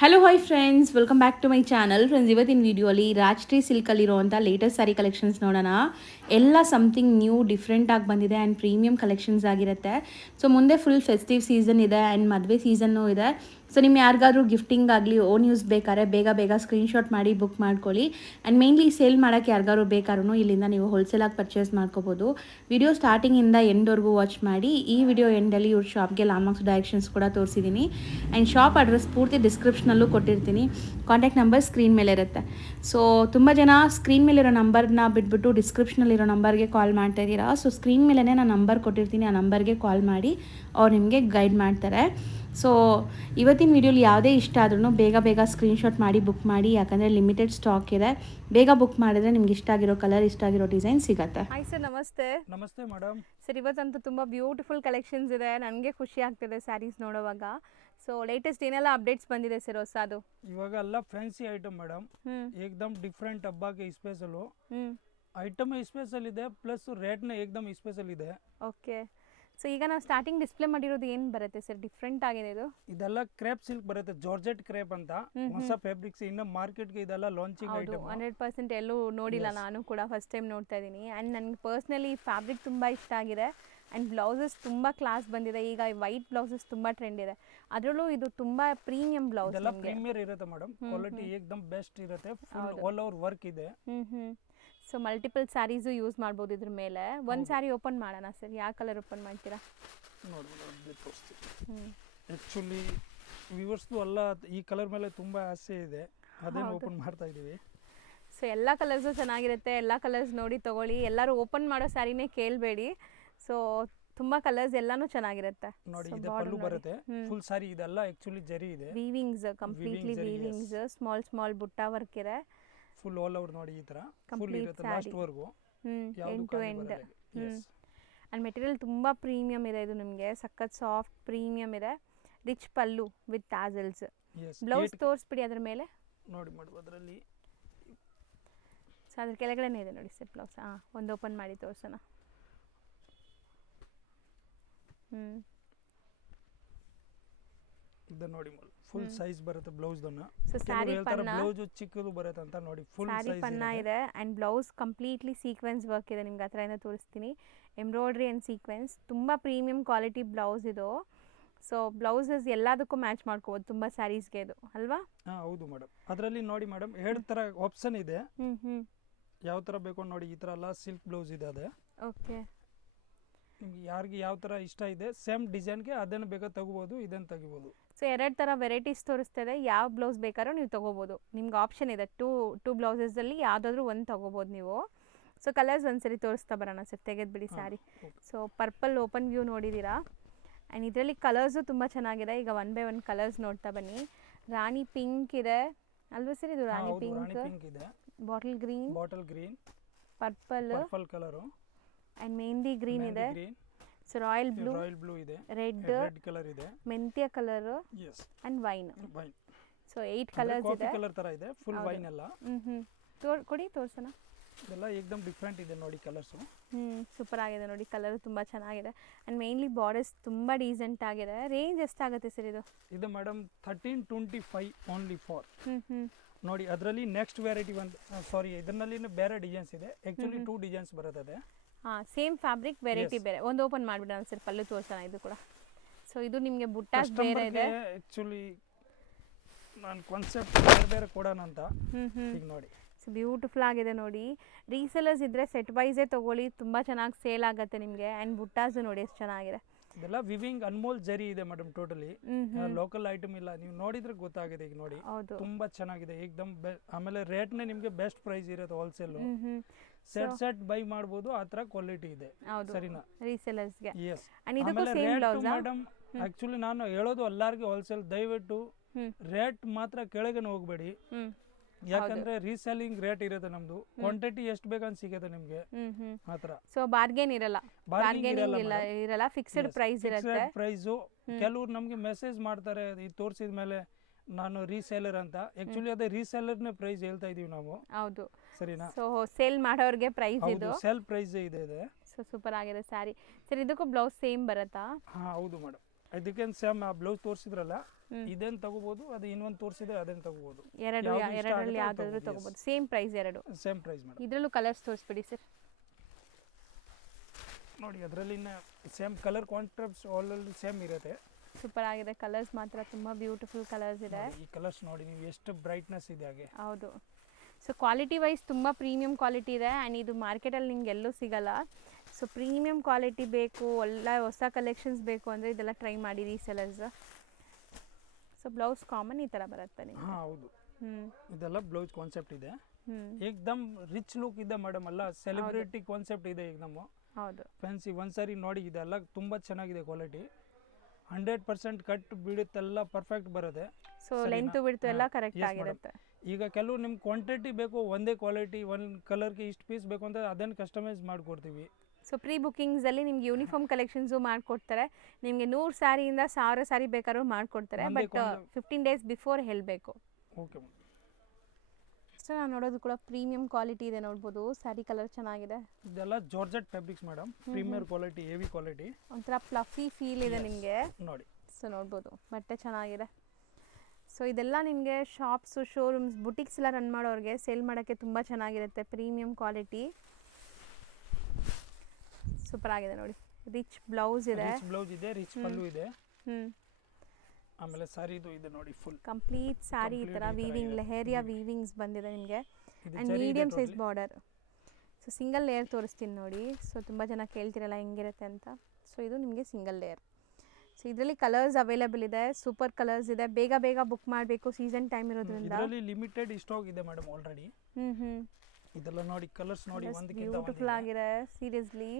Hello hi friends, welcome back to my channel. Friends, ಇವತ್ತಿನ ವಿಡಿಯೋಲಿ ರಾಜ್ಟ್ರೀ ಸಿಲ್ಕಲ್ಲಿರುವಂಥ ಲೇಟೆಸ್ಟ್ ಸ್ಯಾರಿ ಕಲೆಕ್ಷನ್ಸ್ ನೋಡೋಣ. ಎಲ್ಲ ಸಮಥಿಂಗ್ ನ್ಯೂ ಡಿಫ್ರೆಂಟಾಗಿ ಬಂದಿದೆ ಆ್ಯಂಡ್ ಪ್ರೀಮಿಯಂ ಕಲೆಕ್ಷನ್ಸ್ ಆಗಿರುತ್ತೆ. ಸೊ ಮುಂದೆ ಫುಲ್ ಫೆಸ್ಟಿವ್ ಸೀಸನ್ ಇದೆ ಆ್ಯಂಡ್ ಮದುವೆ ಸೀಸನ್ನು ಇದೆ. ಸೊ ನಿಮ್ಮ ಯಾರಿಗಾದ್ರೂ ಗಿಫ್ಟಿಂಗ್ ಆಗಲಿ ಓನ್ ಯೂಸ್ ಬೇಕಾದ್ರೆ ಬೇಗ ಸ್ಕ್ರೀನ್ಶಾಟ್ ಮಾಡಿ ಬುಕ್ ಮಾಡ್ಕೊಳ್ಳಿ. ಆ್ಯಂಡ್ ಮೇನ್ಲಿ ಸೇಲ್ ಮಾಡೋಕ್ಕೆ ಯಾರಿಗಾದ್ರು ಬೇಕಾದ್ರೂ ಇಲ್ಲಿಂದ ನೀವು ಹೋಲ್ಸೇಲಾಗಿ ಪರ್ಚೇಸ್ ಮಾಡ್ಕೋಬೋದು. ವಿಡಿಯೋ ಸ್ಟಾರ್ಟಿಂಗಿಂದ ಎಂಡ್ವರೆಗೂ ವಾಚ್ ಮಾಡಿ. ಈ ವಿಡಿಯೋ ಎಂಡಲ್ಲಿ ಇವ್ರ ಶಾಪ್ಗೆ ಲಾಮಾರ್ಕ್ಸ್ ಡೈರೆಕ್ಷನ್ಸ್ ಕೂಡ ತೋರಿಸಿದ್ದೀನಿ ಆ್ಯಂಡ್ ಶಾಪ್ ಅಡ್ರೆಸ್ ಪೂರ್ತಿ ಡಿಸ್ಕ್ರಿಪ್ಷನಲ್ಲೂ ಕೊಟ್ಟಿರ್ತೀನಿ. ಕಾಂಟ್ಯಾಕ್ಟ್ ನಂಬರ್ ಸ್ಕ್ರೀನ್ ಮೇಲೆ ಇರುತ್ತೆ. ಸೊ ತುಂಬ ಜನ ಸ್ಕ್ರೀನ್ ಮೇಲಿರೋ ನಂಬರ್ನ ಬಿಟ್ಬಿಟ್ಟು ಡಿಸ್ಕ್ರಿಪ್ಷನಲ್ಲಿರೋ ನಂಬರ್ಗೆ ಕಾಲ್ ಮಾಡ್ತಾ ಇದ್ದೀರಾ. ಸೊ ಸ್ಕ್ರೀನ್ ಮೇಲೇ ನಾನು ನಂಬರ್ ಕೊಟ್ಟಿರ್ತೀನಿ, ಆ ನಂಬರ್ಗೆ ಕಾಲ್ ಮಾಡಿ ಅವ್ರು ನಿಮಗೆ ಗೈಡ್ ಮಾಡ್ತಾರೆ. ಸೊ ಇವತ್ತಿನ ವಿಡಿಯೋಲಿ ಯಾವುದೇ ಇಷ್ಟ ಆದ್ರೂ ಬೇಗ ಸ್ಕ್ರೀನ್ಶಾಟ್ ಮಾಡಿ ಬುಕ್ ಮಾಡಿ, ಯಾಕಂದರೆ ಲಿಮಿಟೆಡ್ ಸ್ಟಾಕ್ ಇದೆ. ಬೇಗ ಬುಕ್ ಮಾಡಿದ್ರೆ ನಿಮ್ಗೆ ಇಷ್ಟ ಆಗಿರೋ ಕಲರ್, ಇಷ್ಟ ಆಗಿರೋ ಡಿಸೈನ್ ಸಿಗುತ್ತೆ. ಹಾಯ್ ಸರ್, ನಮಸ್ತೆ. ನಮಸ್ತೆ ಮೇಡಮ್. ಸರ್, ಇವತ್ತಂತೂ ತುಂಬ ಬ್ಯೂಟಿಫುಲ್ ಕಲೆಕ್ಷನ್ಸ್ ಇದೆ. ನನಗೆ ಖುಷಿ ಆಗ್ತಿದೆ ಸ್ಯಾರೀಸ್ ನೋಡುವಾಗ. ಸೊ ಲೇಟೆಸ್ಟ್ ಏನೆಲ್ಲ ಅಪ್ಡೇಟ್ಸ್ ಬಂದಿದೆ ಸರ್ ಹೊಸದು? ಇವಾಗ ಎಲ್ಲ ಫ್ಯಾನ್ಸಿ ಐಟಮ್ ಮೇಡಮ್, ಏಕ್ದಮ್ ಡಿಫ್ರೆಂಟ್ ಹಬ್ಬಕ್ಕೆ ಸ್ಪೆಷಲು ಐಟಮ್ ಸ್ಪೆಷಲ್ ಇದೆ, ಪ್ಲಸ್ ರೇಟ್ನ ಏಕ್ದಮ್ ಸ್ಪೆಷಲ್ ಇದೆ. ಓಕೆ. ಸೊ ಈಗ ನಾವು ಸ್ಟಾರ್ಟಿಂಗ್ ಡಿಸ್ಪ್ಲೇ ಮಾಡಿರೋದು ಏನು ಬರುತ್ತೆ ಸರ್? ಡಿಫ್ರೆಂಟ್ ಆಗಿದೆ ಇದು. ಇದೆಲ್ಲ ಕ್ರೇಪ್ ಸಿಲ್ಕ್ ಬರುತ್ತೆ, ಜಾರ್ಜೆಟ್ ಕ್ರೇಪ್ ಅಂತ ಹೊಸ ಫ್ಯಾಬ್ರಿಕ್ಸ್. ಇನ್ನು ಮಾರ್ಕೆಟ್ಗೆ ಇದೆಲ್ಲ ಲಾಂಚಿಂಗ್ ಐಟಮ್. 100% ಎಲ್ಲೂ ನೋಡಿಲ್ಲ, ನಾನು ಕೂಡ ಫಸ್ಟ್ ಟೈಮ್ ನೋಡ್ತಾ ಇದ್ದೀನಿ. ಆ್ಯಂಡ್ ನನಗೆ ಪರ್ಸ್ನಲಿ ಫ್ಯಾಬ್ರಿಕ್ ತುಂಬ ಇಷ್ಟ ಆಗಿದೆ. ಆ್ಯಂಡ್ ಬ್ಲೌಸಸ್ ತುಂಬ ಕ್ಲಾಸ್ ಬಂದಿದೆ. ಈಗ ವೈಟ್ ಬ್ಲೌಸಸ್ ತುಂಬ ಟ್ರೆಂಡ್ ಇದೆ, ಅದರಲ್ಲೂ ಇದು ತುಂಬ ಪ್ರೀಮಿಯಂ ಬ್ಲೌಸ್. ಇದೆಲ್ಲ ಪ್ರೀಮಿಯರ್ ಇರುತ್ತೆ ಮೇಡಮ್, ಕ್ವಾಲಿಟಿ ಏಕ್ದಮ್ ಬೆಸ್ಟ್ ಇರುತ್ತೆ. ಫುಲ್ ಆಲ್ ಓವರ್ ವರ್ಕ್ ಇದೆ. ಸೊ ಮಲ್ಟಿಪಲ್ ಸ್ಯಾರೀಸು ಯೂಸ್ ಮಾಡ್ಬೋದು ಇದ್ರ ಮೇಲೆ. ಒಂದು ಸ್ಯಾರಿ ಓಪನ್ ಮಾಡೋಣ ಸರ್. ಯಾವ ಕಲರ್ ಓಪನ್ ಮಾಡ್ತೀರಾ? ನೋಡಿ ಆ್ಯಕ್ಚುಲಿ ವ್ಯೂವರ್ಸ್ದು ಎಲ್ಲ ಈ ಕಲರ್ ಮೇಲೆ ತುಂಬ ಆಸೆ ಇದೆ, ಅದೇನು ಓಪನ್ ಮಾಡ್ತಾ ಇದ್ದೀವಿ. ಸೊ ಎಲ್ಲ ಕಲರ್ಸು ಚೆನ್ನಾಗಿರುತ್ತೆ, ಎಲ್ಲ ಕಲರ್ಸ್ ನೋಡಿ ತೊಗೊಳ್ಳಿ. ಎಲ್ಲರೂ ಓಪನ್ ಮಾಡೋ ಸ್ಯಾರಿನೇ ಕೇಳಬೇಡಿ. ಸೊ ತುಂಬ ಕಲರ್ಸ್ ಎಲ್ಲಾನು ಚೆನ್ನಾಗಿರುತ್ತೆ. ನೋಡಿ ಇದು ಪಲ್ಲು ಬರುತ್ತೆ, ಫುಲ್ ಸಾರಿ ಇದೆಲ್ಲ ಆ್ಯಕ್ಚುಲಿ ಜರಿ ಇದೆ. Weavings, completely weavings, small butta work ಇದೆ. ಫುಲ್ ಆಲ್ ಓವರ್ ನೋಡಿ ಈ ತರ ಫುಲ್ ಇರುತ್ತೆ ಲಾಸ್ಟ್ ವರ್ಗೂ, end to end. And material ತುಂಬಾ ಪ್ರೀಮಿಯಂ ಇದೆ. ಇದು ನಿಮಗೆ ಸಖತ್ ಸಾಫ್ಟ್ ಪ್ರೀಮಿಯಂ ಇದೆ. Rich pallu with tassels. Blouse ತೋರಿಸ್ಬಿಡಿ ಅದ್ರ ಮೇಲೆ. ನೋಡಿ ಮೇಡಮ್ ಅದರಲ್ಲಿ. ಸೊ ಅದ್ರ ಕೆಳಗಡೆನೇ ಇದೆ ನೋಡಿ ಸರ್ ಬ್ಲೌಸ್. ಒಂದು ಓಪನ್ ಮಾಡಿ ತೋರಿಸೋಣ. ಇದು ನೋಡಿ ಫುಲ್ ಸೈಜ್ ಬರುತ್ತೆ ಬ್ಲೌಸ್ ದನ್ನ. ಸೊ ಸ್ಯಾರಿ ಪನ್ನ ಬ್ಲೌಸ್ ಚಿಕ್ಕದು ಬರುತ್ತೆ ಅಂತ ನೋಡಿ, ಫುಲ್ ಸ್ಯಾರಿ ಪನ್ನ ಇದೆ. And blouse completely sequence work ಇದೆ. ನಿಮ್ಗೆ ಹತ್ರದಿಂದ ತೋರಿಸ್ತೀನಿ. ಎಂಬ್ರಾಯ್ಡ್ರಿ ಅಂಡ್ ಸೀಕ್ವೆನ್ಸ್, ತುಂಬ ಪ್ರೀಮಿಯಂ ಕ್ವಾಲಿಟಿ ಬ್ಲೌಸ್ ಇದು. ಸೊ ಬ್ಲೌಸಸ್ ಎಲ್ಲದಕ್ಕೂ ಮ್ಯಾಚ್ ಮಾಡ್ಕೋಬೋದು ತುಂಬ ಸ್ಯಾರೀಸ್ಗೆ ಇದು, ಅಲ್ವಾ? ಹೌದು ಮೇಡಮ್. ಅದರಲ್ಲಿ ನೋಡಿ ಮೇಡಮ್ 2 ತರ ಆಪ್ಷನ್ ಇದೆ. ಯಾವ ತರ ಬೇಕು ನೋಡಿ, ಈ ತರ ಎಲ್ಲ ಸಿಲ್ಕ್ ಬ್ಲೌಸ್ ಇದೆ ಅದೇ. ಓಕೆ. ನಿಮ್ಗೆ ಯಾರಿಗೆ ಯಾವ ತರ ಇಷ್ಟ ಇದೆ ಸೇಮ್ ಡಿಸೈನ್ಗೆ ಅದನ್ನು ಬೇಕಾದ್ರೆ ತಗೋಬೋದು, ಇದನ್ನು ತೆಗಿಬೋದು. ಸೊ 2 ಥರ ವೆರೈಟೀಸ್ ತೋರಿಸ್ತಾ ಯಾವ ಬ್ಲೌಸ್ ಬೇಕಾದ್ರೂ ನೀವು ತೊಗೋಬೋದು. ನಿಮ್ಗೆ ಆಪ್ಷನ್ ಇದೆ. ಟೂ ಬ್ಲೌಸಸಲ್ಲಿ ಯಾವುದಾದ್ರೂ ಒಂದು ತೊಗೋಬೋದು ನೀವು. ಸೊ ಕಲರ್ಸ್ ಒಂದ್ಸರಿ ತೋರಿಸ್ತಾ ಬರೋಣ ಸರ್. ತೆಗೆದ್ಬಿಡಿ sari. So purple open view ನೋಡಿದ್ದೀರಾ. ಆ್ಯಂಡ್ ಇದರಲ್ಲಿ ಕಲರ್ಸು ತುಂಬ ಚೆನ್ನಾಗಿದೆ. ಈಗ 1 ಬೈ 1 ಕಲರ್ಸ್ ನೋಡ್ತಾ ಬನ್ನಿ. ರಾಣಿ ಪಿಂಕ್ ಇದೆ ಅಲ್ವಾ ಸರ್? ಇದು ರಾಣಿ ಪಿಂಕ್ ಇದೆ. Bottle green, purple colour, and mehendi green ಇದೆ. ಸೊ ರಾಯಲ್ ಬ್ಲೂ ಇದೆ, ರೆಡ್ ಕಲರ್ ಇದೆ, ಮೆಂತ್ಯ colour, and wine. So 8 colours ಇದೆ. ಕಲರ್ ತರ ಇದೆ, ಫುಲ್ ವೈನ್ ಎಲ್ಲ. ಕೊಡಿ ತೋರ್ಸೋಣ. ಇದೆಲ್ಲ ಏಕದಮ್ ಡಿಫರೆಂಟ್ ಇದೆ ನೋಡಿ ಕಲರ್ಸ್. ಸೂಪರ್ ಆಗಿದೆ ನೋಡಿ, ಕಲರ್ ತುಂಬಾ ಚೆನ್ನಾಗಿದೆ. ಅಂಡ್ ಮೇನ್ಲಿ ಬಾರ್ಡರ್ಸ್ ತುಂಬಾ ಡೀಸೆಂಟ್ ಆಗಿದೆ. ರೇಂಜ್ ಎಷ್ಟಾಗುತ್ತೆ ಸರ್ ಇದು? ಇದು ಮೇಡಮ್ 1325 ಓನ್ಲಿ ಫಾರ್. ನೋಡಿ ಅದರಲ್ಲಿ ನೆಕ್ಸ್ಟ್ ವೆರೈಟಿ ಸಾರಿ ಇದರಲ್ಲಿ ಬೇರೆ ಡಿಸೈನ್ಸ್ ಇದೆ. ಆಕ್ಚುಲಿ 2 ಡಿಸೈನ್ಸ್ ಬರುತ್ತೆ. ಸೇಮ್ ಫ್ಯಾಬ್ರಿಕ್ ವೆರೈಟಿ ಬೇರೆ. ಒಂದು ಓಪನ್ ಮಾಡಿಬಿಡೋಣ ಸರ್. ಪಲ್ಲು ತೋರಿಸೋಣ ಇದು ಕೂಡ. ಸೊ ಇದು ನಿಮಗೆ ಬುಟ್ಟಾಸ್ ಬೇರೆ ಇದೆ. ಆಕ್ಚುಲಿ ನಾನು ಕಾನ್ಸೆಪ್ಟ್ ಬೇರೆ ಕೊಡೋಣ ಅಂತ ಈಗ ನೋಡಿ. ಸೊ ಬ್ಯೂಟಿಫುಲ್ ಆಗಿದೆ ನೋಡಿ. ರೀಸೆಲರ್ಸ್ ಇದ್ರೆ ಸೆಟ್ ವೈಸೇ ತಗೊಳ್ಳಿ, ತುಂಬಾ ಚೆನ್ನಾಗಿ ಸೇಲ್ ಆಗುತ್ತೆ ನಿಮಗೆ. ಆ್ಯಂಡ್ ಬುಟ್ಟಾಸ್ ನೋಡಿ ಎಷ್ಟು ಚೆನ್ನಾಗಿದೆ. ಇದೆಲ್ಲ ವಿವಿಂಗ್ ಅನ್ಮೋಲ್ ಜರಿ ಇದೆ ಮೇಡಮ್. ಟೋಟಲಿ ಲೋಕಲ್ ಐಟಮ್ ಇಲ್ಲ. ನೀವು ನೋಡಿದ್ರೆ ಗೊತ್ತಾಗಿದೆ. ಈಗ ನೋಡಿ ತುಂಬಾ ಚೆನ್ನಾಗಿದೆ ಏಕದಮ್. ಆಮೇಲೆ ರೇಟ್ನೇ ನಿಮಗೆ ಬೆಸ್ಟ್ ಪ್ರೈಸ್ ಇರುತ್ತೆ ಹೋಲ್ಸೇಲ್. ಸೆಟ್ ಬೈ ಮಾಡಬಹುದು, ಆ ತರ ಕ್ವಾಲಿಟಿ ಇದೆ. ಸರಿನಾ? ರೀಸೆಲರ್ಸ್ಗೆ. ಎಸ್. ಆಮೇಲೆ ರೇಟ್ ಮೇಡಮ್ ಆಕ್ಚುಲಿ ನಾನು ಹೇಳೋದು ಎಲ್ಲರಿಗೂ ಹೋಲ್ಸೇಲ್, ದಯವಿಟ್ಟು ರೇಟ್ ಮಾತ್ರ ಕೆಳಗೆ ಹೋಗಬೇಡಿ. ಯಾಕಂದ್ರೆ ರೀಸೆಲ್ಲಿಂಗ್ ರೇಟ್ ಇರುತ್ತೆ ನಮ್ದು. ಕ್ವಾಂಟಿಟಿ ಎಷ್ಟು ಬೇಕಂತ ಸಿಗುತ್ತೆ ನಿಮ್ಗೆ ಆತರ. ಸೊ ಬಾರ್ಗೇನ್ ಇರಲ್ಲ, ಇರಲ್ಲ, ಫಿಕ್ಸ್ಡ್ ಪ್ರೈಸ್ ಇರುತ್ತೆ. ಪ್ರೈಸು ಕೆಲವರು ನಮ್ಗೆ ಮೆಸೇಜ್ ಮಾಡ್ತಾರೆ ಇದು ತೋರಿಸಿದ ಮೇಲೆ ನಾನು ರೀಸೇಲರ್ ಅಂತ. ಆಕ್ಚುಲಿ ಅದೇ ರೀಸೇಲರ್ನೇ ಪ್ರೈಸ್ ಹೇಳ್ತಾ ಇದೀವಿ ನಾವು. ಹೌದು, ಸರಿನಾ? ಸೊ ಸೇಲ್ ಮಾಡೋರಿಗೆ ಪ್ರೈಸ್ ಇದು, ಸೇಲ್ ಪ್ರೈಸ್ ಇದೆ. ಸೊ ಸೂಪರ್ ಆಗಿದೆ ಸ್ಯಾರಿ. ಸರ್ ಇದಕ್ಕೂ ಬ್ಲೌಸ್ ಸೇಮ್ ಬರುತ್ತಾ? ಹೌದು ಮೇಡಮ್. ಇದಕ್ಕೆ ಸೇಮ್ ಆ ಬ್ಲೌಸ್ ತೋರಿಸಿದ್ರಲ್ಲ ಇದೇನ್ ತಗೋಬಹುದು, ಅದು ಇನ್ನೊಂದು ತೋರಿಸಿದೆ ಅದನ್ನ ತಗೋಬಹುದು. ಎರಡರಲ್ಲಿ ಯಾವ್ದಾದ್ರು ತಗೋಬಹುದು. ಸೇಮ್ ಪ್ರೈಸ್ ಎರಡು. Same price madam. ಇದರಲ್ಲೂ ಕಲರ್ಸ್ ತೋರಿಸ್ಬಿಡಿ ಸರ್. ನೋಡಿ ಅದರಲ್ಲಿ same colour contrast all same ಇರುತ್ತೆ. ಸೂಪರ್ ಆಗಿದೆ. ಕಲರ್ಸ್ ಮಾತ್ರ ತುಂಬಾ ಬ್ಯೂಟಿಫುಲ್ ಕಲರ್ಸ್ ಇದೆ. ಈ ಕಲರ್ಸ್ ನೋಡಿ ನೀವು ಎಷ್ಟು ಬ್ರೈಟ್ನೆಸ್ ಇದೆ ಹಾಗೆ. ಹೌದು. ಸೊ ಕ್ವಾಲಿಟಿ ವೈಸ್ ತುಂಬ ಪ್ರೀಮಿಯಂ ಕ್ವಾಲಿಟಿ ಇದೆ ಆ್ಯಂಡ್ ಇದು ಮಾರ್ಕೆಟಲ್ಲಿ ನಿಮ್ಗೆ ಎಲ್ಲೂ ಸಿಗಲ್ಲ. ಸೊ ಪ್ರೀಮಿಯಂ ಕ್ವಾಲಿಟಿ ಬೇಕು, ಒಳ್ಳೆ ಹೊಸ ಕಲೆಕ್ಷನ್ಸ್ ಬೇಕು ಅಂದರೆ ಇದೆಲ್ಲ ಟ್ರೈ ಮಾಡಿ ರೀಸೆಲರ್ಸ್. ಸೊ ಬ್ಲೌಸ್ ಕಾಮನ್ ಈ ಥರ ಬರುತ್ತೆ ನಿಮಗೆ. ಹಾಂ ಹೌದು. ಇದೆಲ್ಲ ಬ್ಲೌಸ್ ಕಾನ್ಸೆಪ್ಟ್ ಇದೆ. ಏಕ್ದಮ್ ರಿಚ್ ಲುಕ್ ಇದೆ ಮೇಡಮ್. ಅಲ್ಲ ಸೆಲೆಬ್ರಿಟಿ ಕಾನ್ಸೆಪ್ಟ್ ಇದೆ ಏಕ್ದಮ್. ಹೌದು. ಫ್ಯಾನ್ಸಿ ಒಂದ್ಸರಿ ನೋಡಿ ಇದೆಲ್ಲ ತುಂಬ ಚೆನ್ನಾಗಿದೆ ಕ್ವಾಲಿಟಿ. 100% ಕಟ್ ಬಿಡುತ್ತೆಲ್ಲ ಪರ್ಫೆಕ್ಟ್ ಬರುತ್ತೆ. ಸೊ ಲೆಂತ್ ಬಿಡ್ತು ಎಲ್ಲ ಕರೆಕ್ಟ್ ಆಗಿರುತ್ತೆ. ಈಗ ಕೆಲವು ನಿಮ್ಗೆ ಕ್ವಾಂಟಿಟಿ ಬೇಕು, ಒಂದೇ ಕ್ವಾಲಿಟಿ ಒಂದು ಕಲರ್ಗೆ ಇಷ್ಟು ಪೀಸ್ ಬೇಕು ಅಂತ ಅದನ್ನು ಕಸ್ಟಮೈಸ್ ಮಾಡಿಕೊಡ್ತೀವಿ. ಸೊ ಪ್ರೀ ಬುಕ್ಕಿಂಗ್ಸಲ್ಲಿ ನಿಮ್ಗೆ ಯೂನಿಫಾರ್ಮ್ ಕಲೆಕ್ಷನ್ಸು ಮಾಡಿಕೊಡ್ತಾರೆ. ನಿಮಗೆ 100 ಸ್ಯಾರಿಯಿಂದ 1000 ಸ್ಯಾರಿ ಬೇಕಾದ್ರೂ ಮಾಡಿಕೊಡ್ತಾರೆ. ಬಟ್ 15 ಡೇಸ್ ಬಿಫೋರ್ ಹೇಳಬೇಕು. Okay madam. ಸೊ ನಾನು ನೋಡೋದು ಕೂಡ ಪ್ರೀಮಿಯಂ ಕ್ವಾಲಿಟಿ ಇದೆ, ನೋಡ್ಬೋದು. ಸ್ಯಾರಿ ಕಲರ್ ಚೆನ್ನಾಗಿದೆ. ಇದೆಲ್ಲ georgette fabrics madam. Premier quality, heavy quality. ಒಂಥರ ಫ್ಲಫಿ ಫೀಲ್ ಇದೆ ನಿಮಗೆ ನೋಡಿ. ಸೊ ನೋಡ್ಬೋದು ಬಟ್ಟೆ ಚೆನ್ನಾಗಿದೆ. ಸೊ ಇದೆಲ್ಲ ನಿಮಗೆ ಶಾಪ್ಸು, ಶೋರೂಮ್ಸ್, ಬುಟಿಕ್ಸ್ ಎಲ್ಲ ರನ್ ಮಾಡೋರಿಗೆ ಸೇಲ್ ಮಾಡೋಕ್ಕೆ ತುಂಬ ಚೆನ್ನಾಗಿರುತ್ತೆ. ಪ್ರೀಮಿಯಂ ಕ್ವಾಲಿಟಿ ಸೂಪರ್ ಆಗಿದೆ ನೋಡಿ. ರಿಚ್ ಬ್ಲೌಸ್ ಇದೆ. ರಿಚ್ ಬ್ಲೌಸ್ ಇದೆ, ರಿಚ್ ಪಲ್ಲು ಇದೆ. ಆಮೇಲೆ ಸಾರಿ ಇದು ಇದೆ ನೋಡಿ ಫುಲ್ ಕಂಪ್ಲೀಟ್ ಸಾರಿ ಈ ಥರ ವೀವಿಂಗ್, ಲೆಹೇರಿಯಾ ವೀವಿಂಗ್ಸ್ ಬಂದಿದೆ ನಿಮಗೆ. And medium size border. So single layer ತೋರಿಸ್ತೀನಿ ನೋಡಿ. ಸೊ ತುಂಬ ಜನ ಕೇಳ್ತಿರಲ್ಲ ಹೆಂಗಿರುತ್ತೆ ಅಂತ. ಸೊ ಇದು ನಿಮಗೆ ಸಿಂಗಲ್ ಲೇಯರ್. ಸೊ ಇದರಲ್ಲಿ ಕಲರ್ಸ್ ಅವೈಲೇಬಲ್ ಇದೆ, ಸೂಪರ್ ಕಲರ್ಸ್ ಇದೆ. ಬೇಗ ಬೇಗ ಬುಕ್ ಮಾಡಬೇಕು, ಸೀಸನ್ ಟೈಮ್ ಇರೋದ್ರಿಂದ. ಇದರಲ್ಲಿ ಲಿಮಿಟೆಡ್ ಸ್ಟಾಕ್ ಇದೆ ಮೇಡಮ್ ಆಲ್ರೆಡಿ. ಇದೆಲ್ಲ ನೋಡಿ ಕಲರ್ಸ್ ನೋಡಿ, ಒಂದಕ್ಕಿಂತ ಬ್ಯೂಟಿಫುಲ್ ಆಗಿದೆ ಸೀರಿಯಸ್ಲಿ.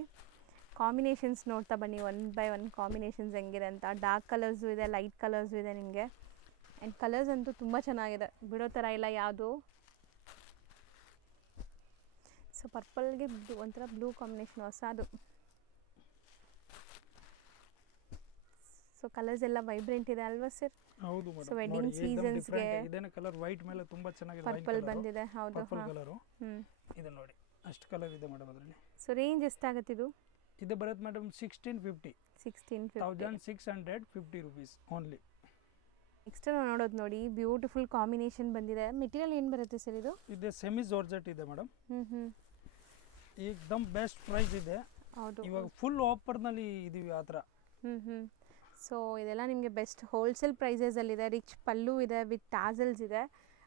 ಕಾಂಬಿನೇಷನ್ಸ್ ನೋಡ್ತಾ ಬನ್ನಿ, 1 by 1 ಕಾಂಬಿನೇಷನ್ಸ್ ಹೆಂಗಿದೆ ಅಂತ. ಡಾರ್ಕ್ ಕಲರ್ಸು ಇದೆ, ಲೈಟ್ ಕಲರ್ಸು ಇದೆ ನಿಮಗೆ. ಆ್ಯಂಡ್ ಕಲರ್ಸ್ ಅಂತೂ ತುಂಬ ಚೆನ್ನಾಗಿದೆ, ಬಿಡೋ ಥರ ಇಲ್ಲ ಯಾವುದು. ಸೊ ಪರ್ಪಲ್ಗೆ ಒಂಥರ ಬ್ಲೂ ಕಾಂಬಿನೇಷನ್ ಹೊಸದು. ಸೊ ಕಲರ್ಸ್ ಎಲ್ಲ ವೈಬ್ರೆಂಟ್ ಇದೆ ಅಲ್ವಾ ಸರ್? ಹೌದು ಸೊ ವೆಡ್ಡಿಂಗ್ ಸೀಸನ್ಸ್ಗೆ ಇದೇನ ಕಲರ್ ವೈಟ್ ಮೇಲೆ ತುಂಬಾ ಚೆನ್ನಾಗಿದೆ. ಪರ್ಪಲ್ ಬಂದಿದೆ. ಹೌದು. Purple colour. ಇದು ನೋಡಿ ಅಷ್ಟು ಕಲರ್ ಇದೆ ಮೇಡಮ್ ಅದರಲ್ಲಿ. ಸೊ ರೇಂಜ್ ಎಷ್ಟಾಗುತ್ತೆ ಇದು? ಇದು ಬರುತ್ತೆ ಮೇಡಮ್ 1650. 1650 rupees only. ನೆಕ್ಸ್ಟ್ ನಾವು ನೋಡೋದು ನೋಡಿ, ಬ್ಯೂಟಿಫುಲ್ ಕಾಂಬಿನೇಷನ್ ಬಂದಿದೆ. ಮೆಟೀರಿಯಲ್ ಏನು ಬರುತ್ತೆ ಸರ್ ಇದು? ಇದು ಸೆಮಿ ಜಾರ್ಜೆಟ್ ಇದೆ ಮೇಡಮ್. ಏಕ್ದಮ್ ಬೆಸ್ಟ್ ಪ್ರೈಸ್ ಇದೆ. ಹೌದು. ಇವಾಗ ಫುಲ್ ಆಫರ್ನಲ್ಲಿ ಇದೀವಿ ಆ ಥರ. ಸೊ ಇದೆಲ್ಲ ನಿಮಗೆ ಬೆಸ್ಟ್ ಹೋಲ್ಸೇಲ್ ಪ್ರೈಸಸಲ್ಲಿದೆ. ರಿಚ್ ಪಲ್ಲು ಇದೆ ವಿತ್ ಟಾಸಲ್ಸ್ ಇದೆ.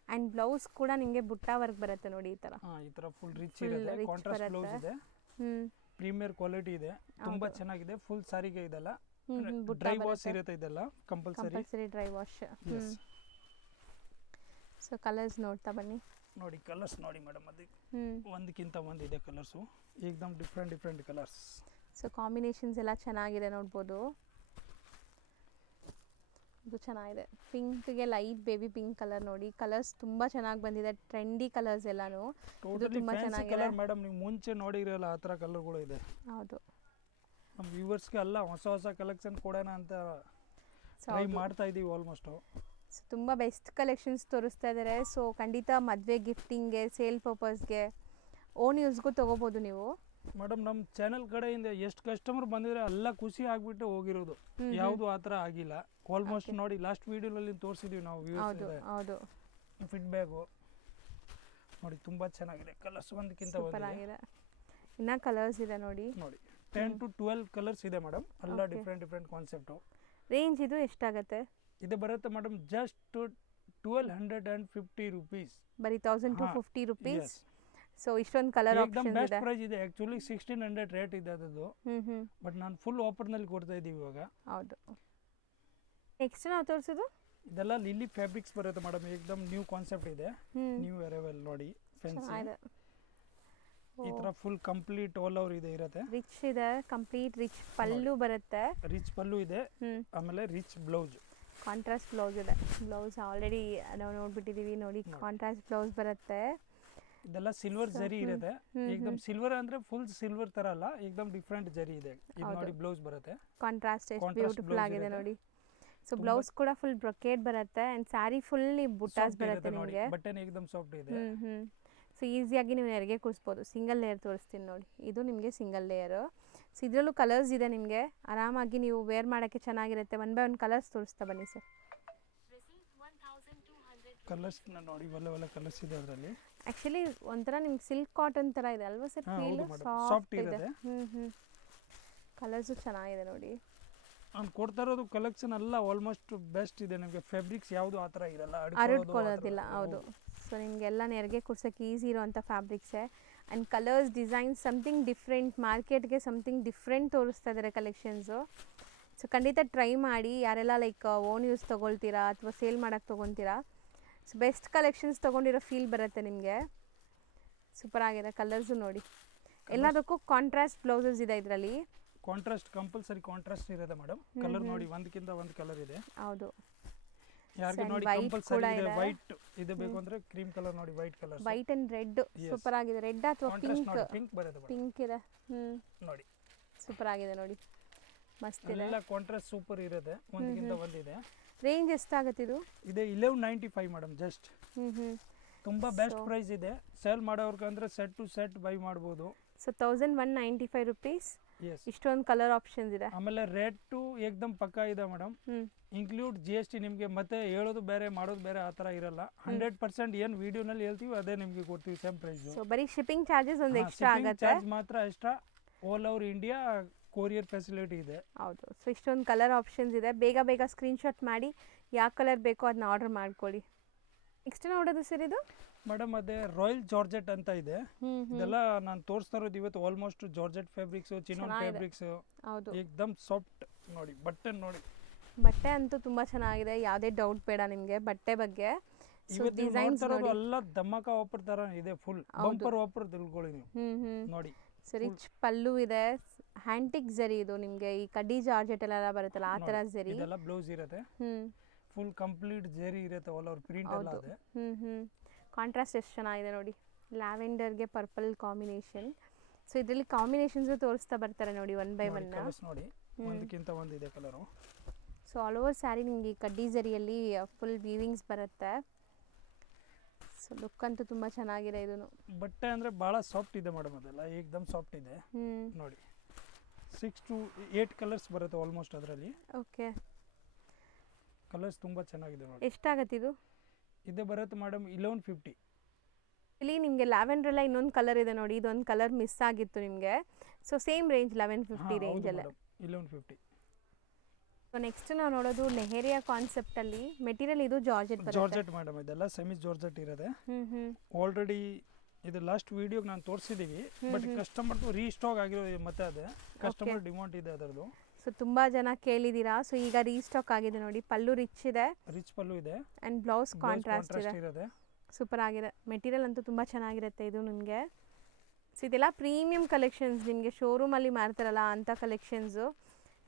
ಆ್ಯಂಡ್ ಬ್ಲೌಸ್ ಕೂಡ ನಿಮಗೆ ಬುಟ್ಟ ವರ್ಕ್ ಬರುತ್ತೆ ನೋಡಿ ಈ ಥರ. ಈ ಥರ ಫುಲ್ ರಿಚ್ ಇದೆ. ಕಾಂಟ್ರಾಸ್ಟ್ ಬ್ಲೌಸ್ ಇದೆ. ಪ್ರೀಮಿಯರ್ ಕ್ವಾಲಿಟಿ ಇದೆ, ತುಂಬಾ ಚೆನ್ನಾಗಿದೆ. ಫುಲ್ ಸಾರಿಗೆ ಇದೆಲ್ಲ ಡ್ರೈ ವಾಶ್ ಇರುತ್ತೆ. ಇದೆಲ್ಲ compulsory dry wash. So colours ನೋಡ್ತಾ ಬನ್ನಿ. ನೋಡಿ ಕಲರ್ಸ್ ನೋಡಿ ಮೇಡಮ್, ಅದಕ್ಕೆ ಒಂದಕ್ಕಿಂತ ಒಂದಿದೆ ಕಲರ್ಸು. ಏಕ್ದಮ್ ಡಿಫ್ರೆಂಟ್ ಕಲರ್ಸ್. ಸೊ ಕಾಂಬಿನೇಷನ್ಸ್ ಎಲ್ಲ ಚೆನ್ನಾಗಿದೆ ನೋಡ್ಬೋದು. ಇದು ಚೆನ್ನಾಗಿದೆ. ಪಿಂಕ್ಗೆ ಲೈಟ್ ಬೇಬಿ ಪಿಂಕ್ ಕಲರ್ ನೋಡಿ. ಕಲರ್ಸ್ ತುಂಬ ಚೆನ್ನಾಗಿ ಬಂದಿದೆ, ಟ್ರೆಂಡಿ ಕಲರ್ಸ್ ಎಲ್ಲಾನು. ಇದು ತುಂಬ ಚೆನ್ನಾಗಿದೆ ಮೇಡಮ್. ನೀವು ಮುಂಚೆ ನೋಡಿರಲ್ಲ ಆ ಥರ ಕಲರ್ಗಳು ಇದೆ. ಹೌದು. ನಮ್ಮ ವ್ಯೂವರ್ಸ್ಗೆ ಎಲ್ಲ ಹೊಸ ಕಲೆಕ್ಷನ್ ಕೊಡೋಣ ಅಂತ ಟ್ರೈ ಮಾಡ್ತಾ ಇದ್ದೀವಿ ಆಲ್ಮೋಸ್ಟ್. ಸೊ ತುಂಬ ಬೆಸ್ಟ್ ಕಲೆಕ್ಷನ್ಸ್ ತೋರಿಸ್ತಾ ಇದ್ದಾರೆ. ಸೊ ಖಂಡಿತ ಮದುವೆ ಗಿಫ್ಟಿಂಗ್ಗೆ, ಸೇಲ್ ಪರ್ಪಸ್ಗೆ, ಓನ್ ಯೂಸ್ಗೂ ತೊಗೋಬೋದು ನೀವು ಮೇಡಮ್. ನಮ್ಮ ಚಾನೆಲ್ ಕಡೆಯಿಂದ ಎಷ್ಟು ಕಸ್ಟಮರ್ ಬಂದಿದ್ರೆ ಎಲ್ಲ ಖುಷಿ ಆಗಿಬಿಟ್ಟು ಹೋಗಿರೋದು. ಯಾವುದು ಆ ಥರ ಆಗಿಲ್ಲ ಆಲ್ಮೋಸ್ಟ್. ನೋಡಿ ಲಾಸ್ಟ್ ವಿಡಿಯೋದಲ್ಲಿ ತೋರಿಸಿದ್ದೀವಿ ನಾವು ಹೌದು ಫೀಡ್ಬ್ಯಾಕು ನೋಡಿ. ತುಂಬ ಚೆನ್ನಾಗಿದೆ ಕಲರ್ಸ್, ಒಂದಕ್ಕಿಂತ ಚೆನ್ನಾಗಿದೆ. ಇನ್ನ ಕಲರ್ಸ್ ಇದೆ ನೋಡಿ. 10 to 12 ಕಲರ್ಸ್ ಇದೆ ಮೇಡಮ್. ಎಲ್ಲ ಡಿಫ್ರೆಂಟ್ ಕಾನ್ಸೆಪ್ಟು. ರೇಂಜ್ ಇದು ಎಷ್ಟಾಗುತ್ತೆ? ಇದು ಬರುತ್ತೆ ಮೇಡಮ್ ಜಸ್ಟ್ 1250 rupees. ಬರೀ 1250 rupees. ಸೊ ಇಷ್ಟೊಂದು ಕಲರ್ ಆಪ್ಷನ್ ಇದೆ. ಬೆಸ್ಟ್ ಪ್ರೈಸ್ ಇದೆ ಆಕ್ಚುಲಿ. 1600 ರೇಟ್ ಇದೆ ಅದು. ಬಟ್ ನಾನು ಫುಲ್ ಆಫರ್ ನಲ್ಲಿ ಕೊಡ್ತಾ ಇದ್ದೀವಿ ಇವಾಗ. ಹೌದು. ನೆಕ್ಸ್ಟ್ ನಾವು ತೋರಿಸೋದು ಇದೆಲ್ಲ ಲಿಲ್ಲಿ ಫ್ಯಾಬ್ರಿಕ್ಸ್ ಬರುತ್ತೆ ಮೇಡಮ್. ಏಕ್ದಮ್ ನ್ಯೂ ಕಾನ್ಸೆಪ್ಟ್ ಇದೆ, ನ್ಯೂ ಅರೈವಲ್ ನೋಡಿ. ಫ್ಯಾನ್ಸಿ ಈ ತರ ಫುಲ್ ಕಂಪ್ಲೀಟ್ ಆಲ್ ಓವರ್ ಇದೆ ಇರುತ್ತೆ. ರಿಚ್ ಇದೆ, ಕಂಪ್ಲೀಟ್ ರಿಚ್ ಪಲ್ಲು ಬರುತ್ತೆ. ರಿಚ್ ಪಲ್ಲು ಇದೆ, ಆಮೇಲೆ ರಿಚ್ ಬ್ಲೌಸ್. ಕಾಂಟ್ರಾಸ್ಟ್ ಬ್ಲೌಸ್ ಇದೆ. ಬ್ಲೌಸ್ ಆಲ್ರೆಡಿ ನಾವು ನೋಡ್ಬಿಟ್ಟಿದೀವಿ ನೋಡಿ. ಕಾಂಟ್ರಾಸ್ಟ್ ಬ್ಲೌಸ್ ಬರುತ್ತೆ. ಇದೆಲ್ಲ ಸಿಲ್ವರ್ ಜರಿ ಇರುತ್ತೆ. ಏಕದಮ್ ಸಿಲ್ವರ್ ಅಂದ್ರೆ ಫುಲ್ ಸಿಲ್ವರ್ ತರ ಅಲ್ಲ, ಏಕದಮ್ ಡಿಫರೆಂಟ್ ಜರಿ ಇದೆ. ಇದು ನೋಡಿ ಬ್ಲೌಸ್ ಬರುತ್ತೆ. ಕಾಂಟ್ರಾಸ್ಟ್ ಎಷ್ಟು ಬ್ಯೂಟಿಫುಲ್ ಆಗಿದೆ ನೋಡಿ. ಸೊ ಬ್ಲೌಸ್ ಕೂಡ ಫುಲ್ ಬ್ರೊಕೇಡ್ ಬರುತ್ತೆ ಅಂಡ್ ಸ್ಯಾರಿ ಫುಲ್ ಬುಟ್ಟಾಸ್ ಬರುತ್ತೆ ನಿಮಗೆ. ಬಟನ್ ಏಕದಮ್ ಸಾಫ್ಟ್ ಇದೆ. ಸೊ ಈಸಿಯಾಗಿ ನೀವು ನೆರಿಗೆ ಕೂರಿಸ್ಬೋದು. ಸಿಂಗಲ್ ಲೇಯರ್ ತೋರಿಸ್ತೀನಿ ನೋಡಿ. ಇದು ನಿಮಗೆ ಸಿಂಗಲ್ ಲೇಯರ್. ಸೊ ಇದರಲ್ಲೂ ಕಲರ್ಸ್ ಇದೆ ನಿಮಗೆ, ಆರಾಮಾಗಿ ನೀವು ವೇರ್ ಮಾಡೋಕ್ಕೆ ಚೆನ್ನಾಗಿರುತ್ತೆ. ಒನ್ ಬೈ ಒನ್ ಕಲರ್ಸ್ ತೋರಿಸ್ತಾ ಬನ್ನಿ ಸರ್. ಕಲರ್ಸ್ ನೋಡಿ ಒಳ್ಳೆ ಕಲರ್ಸ್ ಇದೆ ಅದರಲ್ಲಿ. ಆ್ಯಕ್ಚುಲಿ ಒಂಥರ ನಿಮ್ಗೆ ಸಿಲ್ಕ್ ಕಾಟನ್ ಥರ ಇದೆ ಅಲ್ವಾ ಸರ್? ಫೀಲ್ ಸಾಫ್ಟ್ ಇದೆ. ಕಲರ್ಸು ಚೆನ್ನಾಗಿದೆ ನೋಡಿ. ನಾನು ಕೊಡ್ತಾ ಇರೋದು ಕಲೆಕ್ಷನ್ ಎಲ್ಲ ಆಲ್ಮೋಸ್ಟ್ ಬೆಸ್ಟ್ ಇದೆ. ನಿಮಗೆ ಫ್ಯಾಬ್ರಿಕ್ಸ್ ಯಾವುದು ಆ ಥರ ಇರಲ್ಲ, ಹರಡ್ಕೊಳ್ಳೋದಿಲ್ಲ. ಹೌದು. ಸೊ ನಿಮಗೆಲ್ಲ ನೆರಿಗೆ ಕುಡ್ಸೋಕ್ಕೆ ಈಸಿ ಇರೋವಂಥ ಫ್ಯಾಬ್ರಿಕ್ಸೇ. And colours designs something different, ಮಾರ್ಕೆಟ್ಗೆ ಸಮಥಿಂಗ್ ಡಿಫ್ರೆಂಟ್ ತೋರಿಸ್ತಾ ಇದ್ದಾರೆ ಕಲೆಕ್ಷನ್ಸು. ಸೊ ಖಂಡಿತ ಟ್ರೈ ಮಾಡಿ. ಯಾರೆಲ್ಲ ಲೈಕ್ ಓನ್ ಯೂಸ್ ತೊಗೊಳ್ತೀರಾ ಅಥವಾ ಸೇಲ್ ಮಾಡೋಕ್ಕೆ ತೊಗೊತೀರಾ, ಸೊ ಬೆಸ್ಟ್ ಕಲೆಕ್ಷನ್ಸ್ ತೊಗೊಂಡಿರೋ ಫೀಲ್ ಬರುತ್ತೆ ನಿಮಗೆ. ಸೂಪರ್ ಆಗಿದೆ. ಕಲರ್ಸು ನೋಡಿ. ಎಲ್ಲದಕ್ಕೂ ಕಾಂಟ್ರಾಸ್ಟ್ ಬ್ಲೌಸಸ್ ಇದೆ ಇದರಲ್ಲಿ. ಕಾಂಟ್ರಾಸ್ಟ್ ಕಂಪಲ್ಸರಿ ಕಾಂಟ್ರಾಸ್ಟ್ ಇರುತ್ತೆ ಮೇಡಮ್. ಕಲರ್ ನೋಡಿ ಒಂದಕ್ಕಿಂತ ಒಂದು ಕಲರ್ ಇದೆ. ಹೌದು. ಯಾರಿಗೆ ನೋಡಿ ಕಂಪಲ್ಸರಿ ಇದೆ. ವೈಟ್ ಇದು ಬೇಕು ಅಂದ್ರೆ ಕ್ರೀಮ್ ಕಲರ್ ನೋಡಿ, white colour, white and red super ಆಗಿದೆ. ರೆಡ್ ಅಥವಾ ಪಿಂಕ್ ಬರುತ್ತೆ. ಪಿಂಕ್ ಇದೆ. ನೋಡಿ ಸೂಪರ್ ಆಗಿದೆ ನೋಡಿ, ಮಸ್ತ್ ಇದೆ. ಎಲ್ಲ ಕಾಂಟ್ರಾಸ್ಟ್ ಸೂಪರ್ ಇರುತ್ತೆ. ಒಂದಕ್ಕಿಂತ ಒಂದಿದೆ. ರೇಂಜ್ ಎಷ್ಟಾಗುತ್ತೆ ಇದು? ಇದೆ 1195 ಮೇಡಮ್. ಜಸ್ಟ್ ತುಂಬಾ ಬೆಸ್ಟ್ ಪ್ರೈಸ್ ಇದೆ. ಸೇಲ್ ಮಾಡೋರ್ಗೆ ಅಂದ್ರೆ ಸೆಟ್ ಟು ಸೆಟ್ ಬೈ ಮಾಡಬಹುದು. So 1195 rupees. ಇಷ್ಟೊಂದು ಕಲರ್ ಆಪ್ಷನ್ಸ್ ಇದೆ. ಆಮೇಲೆ ರೇಟ್ ಏಕ್ದಮ್ ಪಕ್ಕಾ ಇದೆ ಮೇಡಮ್. Include GST. ನಿಮಗೆ ಮತ್ತೆ ಹೇಳೋದು ಬೇರೆ ಮಾಡೋದು ಬೇರೆ ಆ ಥರ ಇರಲ್ಲ. 100% ಏನು ವಿಡಿಯೋನಲ್ಲಿ ಹೇಳ್ತೀವಿ ಅದೇ ನಿಮಗೆ ಕೊಡ್ತೀವಿ, ಸೇಮ್ ಪ್ರೈಸ್. ಸೊ ಬರೀ ಶಿಪ್ಪಿಂಗ್ ಚಾರ್ಜಸ್ ಒಂದು ಎಕ್ಸ್ಟ್ರಾ ಆಗುತ್ತೆ. ಚಾರ್ಜ್ ಮಾತ್ರ extra. All over India courier facility ಇದೆ. ಹೌದು. ಸೊ ಇಷ್ಟೊಂದು ಕಲರ್ ಆಪ್ಷನ್ಸ್ ಇದೆ. ಬೇಗ ಸ್ಕ್ರೀನ್ಶಾಟ್ ಮಾಡಿ ಯಾವ ಕಲರ್ ಬೇಕೋ ಅದನ್ನ ಆರ್ಡರ್ ಮಾಡ್ಕೊಳ್ಳಿ. ನೆಕ್ಸ್ಟ್ ನೋಡೋದು ಸರ್ ಇದು ಮೇಡಮ್ ಅದೇ ರಾಯಲ್ ಜಾರ್ಜೆಟ್ ಅಂತ ಇದೆ. ಇದೆಲ್ಲ ನಾನು ತೋರಿಸ್ತಾ ಇರೋದು ಇವತ್ತು almost georgette fabrics, chinon fabrics. ಹೌದು. ಏಕ್ದಮ್ ಸಾಫ್ಟ್ ನೋಡಿ. ಬಟ್ಟೆ ನೋಡಿ, ಬಟ್ಟೆ ಅಂತೂ ತುಂಬಾ ಚೆನ್ನಾಗಿದೆ. ಯಾವುದೇ ಡೌಟ್ ಬೇಡ ನಿಮಗೆ ಬಟ್ಟೆ ಬಗ್ಗೆ. ಡಿಸೈನ್ಸ್ ಎಲ್ಲ ಧಮಾಕ ಆಫರ್ ತರ ಇದೆ. ಫುಲ್ ಬಂಪರ್ ಆಫರ್ ತಿಳ್ಕೊಳ್ಳಿ ನೀವು ನೋಡಿ. ರಿಚ್ ಪಲ್ಲು ಇದೆ. ಹ್ಯಾಂಟಿಕ್ ಜರಿ ಇದು ನಿಮಗೆ ಈ ಕಡ್ಡಿ ಜಾರ್ಜೆಟ್ ಎಲ್ಲ ಬರುತ್ತಲ್ಲ ಆ ತರ ಜರಿ. ಇದೆಲ್ಲ ಬ್ಲೌಸ್ ಇರುತ್ತೆ. ಫುಲ್ ಕಂಪ್ಲೀಟ್ ಜರಿ ಇರುತ್ತೆ. ಆಲ್ ಓವರ್ ಪ್ರಿಂಟ್ ಎಲ್ಲ ಇದೆ. ಕಾಂಟ್ರಾಸ್ಟ್ ಎಷ್ಟು ಚೆನ್ನಾಗಿದೆ ನೋಡಿ. ಲ್ಯಾವೆಂಡರ್ಗೆ ಪರ್ಪಲ್ ಕಾಂಬಿನೇಷನ್. ಸೊ ಇದರಲ್ಲಿ ಕಾಂಬಿನೇಷನ್ಸ್ ತೋರಿಸ್ತಾ ಬರ್ತಾರೆ ನೋಡಿ ಒನ್ ಬೈ ಒನ್. ನೋಡಿ ಒಂದಕ್ಕಿಂತ ಒಂದು ಇದೆ colour. So all over sari ನಿಮಗೆ ಕಡ್ಡಿ ಜರಿಯಲ್ಲಿ ಫುಲ್ ವೀವಿಂಗ್ಸ್ ಬರುತ್ತೆ. ಸೊ ಲುಕ್ ಅಂತೂ ತುಂಬ ಚೆನ್ನಾಗಿದೆ. ಇದನ್ನು ಬಟ್ಟೆ ಅಂದರೆ ಭಾಳ ಸಾಫ್ಟ್ ಇದೆ ಮೇಡಮ್. ಅದೆಲ್ಲ ಏಕ್ದಮ್ ಸಾಫ್ಟ್ ಇದೆ ನೋಡಿ. 6 to 8 ಕಲರ್ಸ್ ಬರುತ್ತೆ ಆಲ್ಮೋಸ್ಟ್ ಅದರಲ್ಲಿ. ಓಕೆ. ಕಲರ್ಸ್ ತುಂಬ ಚೆನ್ನಾಗಿದೆ ನೋಡಿ. ಎಷ್ಟಾಗತ್ತೆ ಇದು? ಇದು ಬರುತ್ತೆ ಮೇಡಮ್ 1150. ಇಲ್ಲಿ ನಿಮಗೆ ಲ್ಯಾವೆಂಡ್ರೆಲ್ಲ ಇನ್ನೊಂದು ಕಲರ್ ಇದೆ ನೋಡಿ. ಇದೊಂದು ಕಲರ್ ಮಿಸ್ ಆಗಿತ್ತು ನಿಮಗೆ. So same range 1150 ರೇಂಜಲ್ಲೇ. 1150. So next ನಾವು ನೋಡೋದು ಲೆಹೇರಿಯಾ ಕಾನ್ಸೆಪ್ಟಲ್ಲಿ ಮೆಟೀರಿಯಲ್. ಇದು ಜಾರ್ಜೆಟ್ ಬರುತ್ತೆ. Georgette madam. ಇದೆಲ್ಲ ಸೆಮಿ ಜಾರ್ಜೆಟ್ ಇರುತ್ತೆ. ಆಲ್ರೆಡಿ ಇದು ಲಾಸ್ಟ್ ವಿಡಿಯೋಗೆ ನಾನು ತೋರಿಸಿದ್ದೀವಿ. ಬಟ್ ಕಸ್ಟಮರ್ ರೀಸ್ಟಾಕ್ ಆಗಿರೋ ಮತ್ತೆ ಅದೇ ಕಸ್ಟಮರ್ ಡಿಮಾಂಡ್ ಇದೆ ಅದರದ್ದು. ಸೊ ತುಂಬ ಜನ ಕೇಳಿದ್ದೀರಾ. ಸೊ ಈಗ ರೀಸ್ಟಾಕ್ ಆಗಿದೆ ನೋಡಿ. ಪಲ್ಲು ರಿಚ್ ಇದೆ. ರಿಚ್ ಪಲ್ಲು ಇದೆ. ಆ್ಯಂಡ್ ಬ್ಲೌಸ್ ಕಾಂಟ್ರಾಸ್ಟ್ ಇದೆ. ಸೂಪರ್ ಆಗಿದೆ. ಮೆಟೀರಿಯಲ್ ಅಂತೂ ತುಂಬ ಚೆನ್ನಾಗಿರುತ್ತೆ ಇದು ನಿಮಗೆ. ಸೊ ಇದೆಲ್ಲ ಪ್ರೀಮಿಯಂ ಕಲೆಕ್ಷನ್ಸ್. ನಿಮಗೆ ಶೋರೂಮಲ್ಲಿ ಮಾರ್ತಾರಲ್ಲ ಅಂಥ ಕಲೆಕ್ಷನ್ಸು.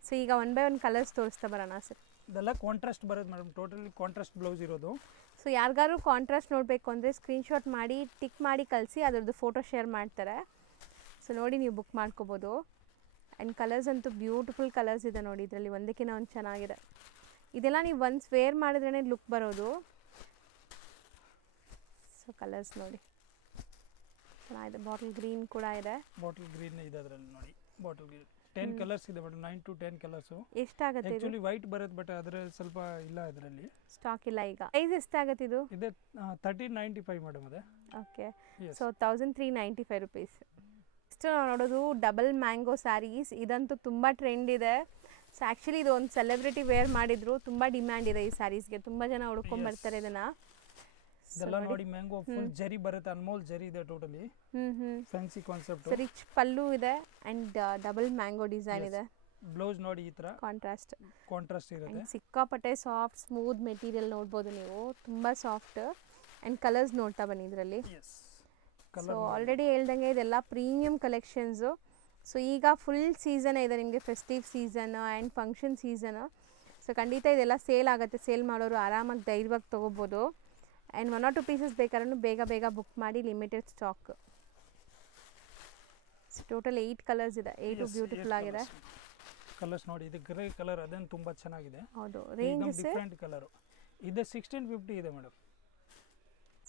ಸೊ ಈಗ ಒನ್ ಬೈ ಒನ್ ಕಲರ್ಸ್ ತೋರಿಸ್ತಾ ಬರೋಣ ಸರ್. ಇದೆಲ್ಲ ಕಾಂಟ್ರಾಸ್ಟ್ ಬರುತ್ತೆ ಮೇಡಮ್. ಟೋಟಲಿ ಕಾಂಟ್ರಾಸ್ಟ್ ಬ್ಲೌಸ್ ಇರೋದು. ಸೊ ಯಾರಿಗಾರು ಕಾಂಟ್ರಾಸ್ಟ್ ನೋಡಬೇಕು ಅಂದರೆ ಸ್ಕ್ರೀನ್ಶಾಟ್ ಮಾಡಿ ಟಿಕ್ ಮಾಡಿ ಕಳಿಸಿ, ಅದರದ್ದು ಫೋಟೋ ಶೇರ್ ಮಾಡ್ತಾರೆ. ಸೊ ನೋಡಿ ನೀವು ಬುಕ್ ಮಾಡ್ಕೋಬೋದು. ಆ್ಯಂಡ್ ಕಲರ್ಸ್ ಅಂತೂ ಬ್ಯೂಟಿಫುಲ್ ಕಲರ್ಸ್ ಇದೆ ನೋಡಿ. ಇದರಲ್ಲಿ ಒಂದಕ್ಕಿಂತ ಒಂದು ಚೆನ್ನಾಗಿದೆ. ಇದೆಲ್ಲ ನೀವು ಒನ್ಸ್ ವೇರ್ ಮಾಡಿದ್ರೇ ಲುಕ್ ಬರೋದು. ಸೊ ಕಲರ್ಸ್ ನೋಡಿ ಚೆನ್ನಾಗಿದೆ. ಬಾಟಲ್ ಗ್ರೀನ್ ಕೂಡ ಇದೆ. ಬಾಟಲ್ ಗ್ರೀನ್ ಇದೆ ಅದರಲ್ಲಿ ನೋಡಿ. ಬಾಟಲ್ ಗ್ರೀನ್ 10 ಕಲರ್ಸ್ ಇದೆ ಮೇಡಮ್. 9 to 10 colours. ಎಷ್ಟಾಗುತ್ತೆ? ಆಕ್ಚುಲಿ ವೈಟ್ ಬರುತ್ತೆ ಬಟ್ ಅದರಲ್ಲಿ ಸ್ವಲ್ಪ ಇಲ್ಲ, ಇದರಲ್ಲಿ ಸ್ಟಾಕ್ ಇಲ್ಲ ಈಗ. ಪ್ರೈಸ್ ಎಷ್ಟಾಗುತ್ತೆ ಇದು? ಇದೆ 1395 ಮೇಡಮ್. ಅದೇ ಓಕೆ. So 1395 rupees. ನೆಕ್ಸ್ಟ್ ನಾವು ನೋಡೋದು ಡಬಲ್ ಮ್ಯಾಂಗೋ ಸ್ಯಾರೀಸ್. ಇದಂತೂ ತುಂಬ ಟ್ರೆಂಡ್ ಇದೆ. ಸೊ ಆ್ಯಕ್ಚುಲಿ ಇದು ಒಂದು ಸೆಲೆಬ್ರಿಟಿ ವೇರ್ ಮಾಡಿದ್ರು. ತುಂಬ ಡಿಮ್ಯಾಂಡ್ ಇದೆ ಈ ಸ್ಯಾರೀಸ್ಗೆ. ತುಂಬ ಜನ ಹುಡ್ಕೊಂಡ್ಬರ್ತಾರೆ ಇದನ್ನು. ಇದೆಲ್ಲ ನೋಡಿ ಮ್ಯಾಂಗೋ ಫುಲ್ ಜರಿ ಬರುತ್ತೆ. ಅನ್ಮೋಲ್ ಜರಿ ಇದೆ ಟೋಟಲಿ. Fancy concept. ರಿಚ್ ಪಲ್ಲು ಇದೆ ಆ್ಯಂಡ್ ಡಬಲ್ ಮ್ಯಾಂಗೋ ಡಿಸೈನ್ ಇದೆ. ಬ್ಲೌಸ್ ನೋಡಿ ಈ ಥರ ಕಾಂಟ್ರಾಸ್ಟ್ ಇರುತ್ತೆ. ಸಿಕ್ಕಾಪಟ್ಟೆ ಸಾಫ್ಟ್ ಸ್ಮೂತ್ ಮೆಟೀರಿಯಲ್ ನೋಡ್ಬೋದು ನೀವು. ತುಂಬ ಸಾಫ್ಟ್. ಆ್ಯಂಡ್ ಕಲರ್ಸ್ ನೋಡ್ತಾ ಬನ್ನಿ ಇದರಲ್ಲಿ. ಸೊ ಆಲ್ರೆಡಿ ಹೇಳ್ದಂಗೆ ಇದೆಲ್ಲ ಪ್ರೀಮಿಯಂ ಕಲೆಕ್ಷನ್ಸು. ಸೊ ಈಗ ಫುಲ್ ಸೀಸನ್ ಇದೆ ನಿಮಗೆ. Festive season and function season. So ಖಂಡಿತ ಇದೆಲ್ಲ ಸೇಲ್ ಆಗುತ್ತೆ. ಸೇಲ್ ಮಾಡೋರು ಆರಾಮಾಗಿ ಧೈರ್ಯವಾಗಿ ತೊಗೋಬೋದು. ಆ್ಯಂಡ್ 1 or 2 ಪೀಸಸ್ ಬೇಕಾದ್ರೂ ಬೇಗ ಬುಕ್ ಮಾಡಿ. Limited stock. ಟೋಟಲ್ 8 ಕಲರ್ಸ್ ಇದೆ. 8 ಬ್ಯೂಟಿಫುಲ್ ಆಗಿದೆ. ಕಲರ್ಸ್ ನೋಡಿ. ಇದು ಗ್ರೇ ಕಲರ್ ಅದೇನು ತುಂಬ ಚೆನ್ನಾಗಿದೆ. ಹೌದು. ರೇಂಜ್ ಡಿಫರೆಂಟ್ ಕಲರ್ ಇದೆ. 1650 ಇದೆ ಮೇಡಮ್.